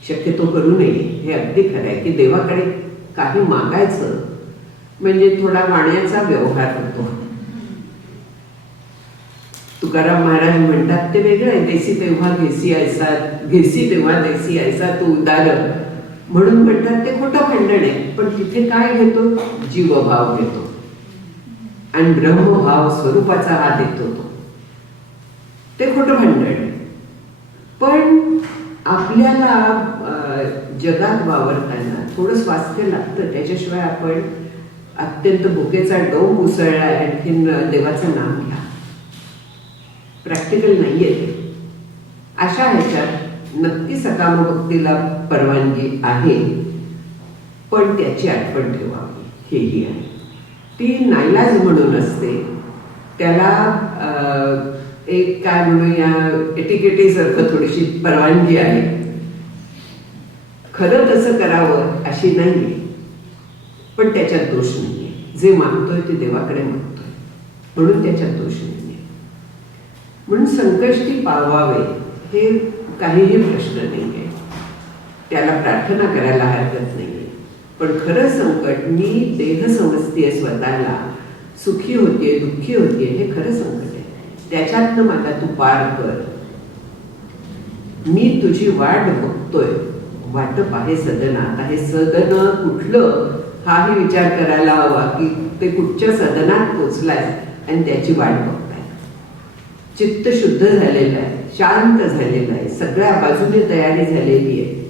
शक्यतो करू नये हे अगदी खरं आहे की देवाकडे काही मागायचं म्हणजे थोडा वाण्याचा व्यवहार होतो. तुकाराम महाराज म्हणतात ते वेगळं आहे. देसी तेव्हा घेसी ऐसा, घेसी तेव्हा देसी ऐसा तू उदार म्हणून म्हणतात ते खोटं खंडन आहे. पण तिथे काय घेतो? जीवभाव घेतो आणि ब्रह्मभाव स्वरूपाचा हा देतो तो, ते खोटं खंडन आहे. पण आपल्याला जगात वावरताना थोडं स्वास्थ्य लागतं. त्याच्याशिवाय आपण अत्यंत भुकेचा डोंब उसळला आणखीन देवाचं नाम घ्या, प्रॅक्टिकल नाहीये ते. अशा ह्याच्यात नक्की सकाम भक्तीला परवानगी आहे, पण त्याची आठवण ठेवावी हेही आहे. ती नाईलाज म्हणून असते. त्याला एक काय म्हणूया एटिकेटीसारखं थोडीशी परवानगी आहे. खरं तसं करावं अशी नाही, पण त्याच्यात दोष नाहीये. जे मागतोय ते देवाकडे मागतोय म्हणून त्याच्यात दोष नाहीये. म्हणून संकष्टी पावावे हे काहीही प्रश्न नाहीये, त्याला प्रार्थना करायला हरकत नाहीये. पण खरं संकट मी देह समजतेय, स्वतःला सुखी होतीये, दुःखी होतीये, हे खरं संकट आहे. त्याच्यातनं मला तू पार कर. मी तुझी वाट बघतोय, वाट पाहे सदना. आता हे सदन कुठलं हाही विचार करायला हवा की ते कुठच्या सदनात पोचलाय आणि त्याची वाट बघताय. चित्त शुद्ध झालेलं आहे, शांत झालेलं आहे, सगळ्या बाजूने तयारी झालेली आहे.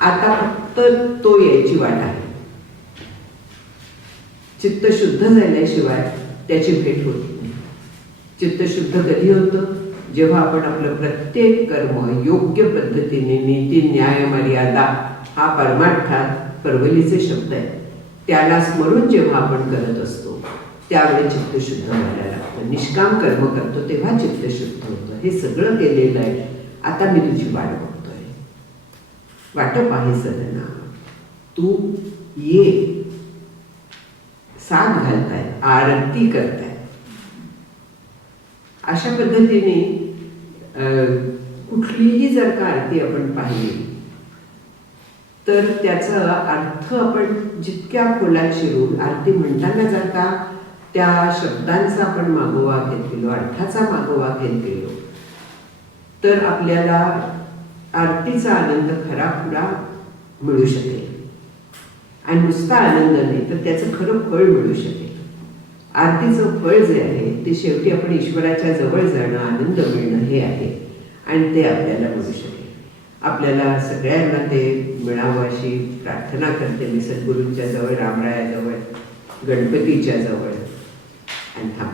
आता फक्त तो यायची वाट आहे. चित्त शुद्ध झाल्याशिवाय त्याची भेट होत नाही. चित्त शुद्ध कधी होतं? जेव्हा आपण आपलं प्रत्येक कर्म योग्य पद्धतीने, नीती न्याय मर्यादा हा परमार्थात परवलीचे शब्द आहेत, त्याला स्मरून जेव्हा आपण करत असतो त्यावेळी चित्त शुद्ध व्हायला लागतं. निष्काम कर्म करतो तेव्हा चित्त शुद्ध होतं. हे सगळं केलेलं आहे. आता मी तुझी वाट बघतोय, वाट पाहे सदना, तू ये. साथ घालताय, आरती करताय. अशा पद्धतीने कुठलीही जर का आरती आपण पाहिली तर त्याचा अर्थ आपण जितक्या खोलात शिरून आरती म्हणताना जर का त्या शब्दांचा आपण मागोवा घेत गेलो, अर्थाचा मागोवा घेत गेलो, तर आपल्याला आरतीचा आनंद खराखुरा मिळू शकेल. आणि नुसता आनंद नाही तर त्याचं खरं फळ मिळू शकेल. आरतीचं फळ जे आहे ते शेवटी आपण ईश्वराच्या जवळ जाणं, आनंद मिळणं हे आहे आणि ते आपल्याला मिळू शकेल. आपल्याला सगळ्यांना ते मिळावं अशी प्रार्थना करते मी सद्गुरूंच्या जवळ, रामरायाजवळ, गणपतीच्या जवळ आणि थांबते.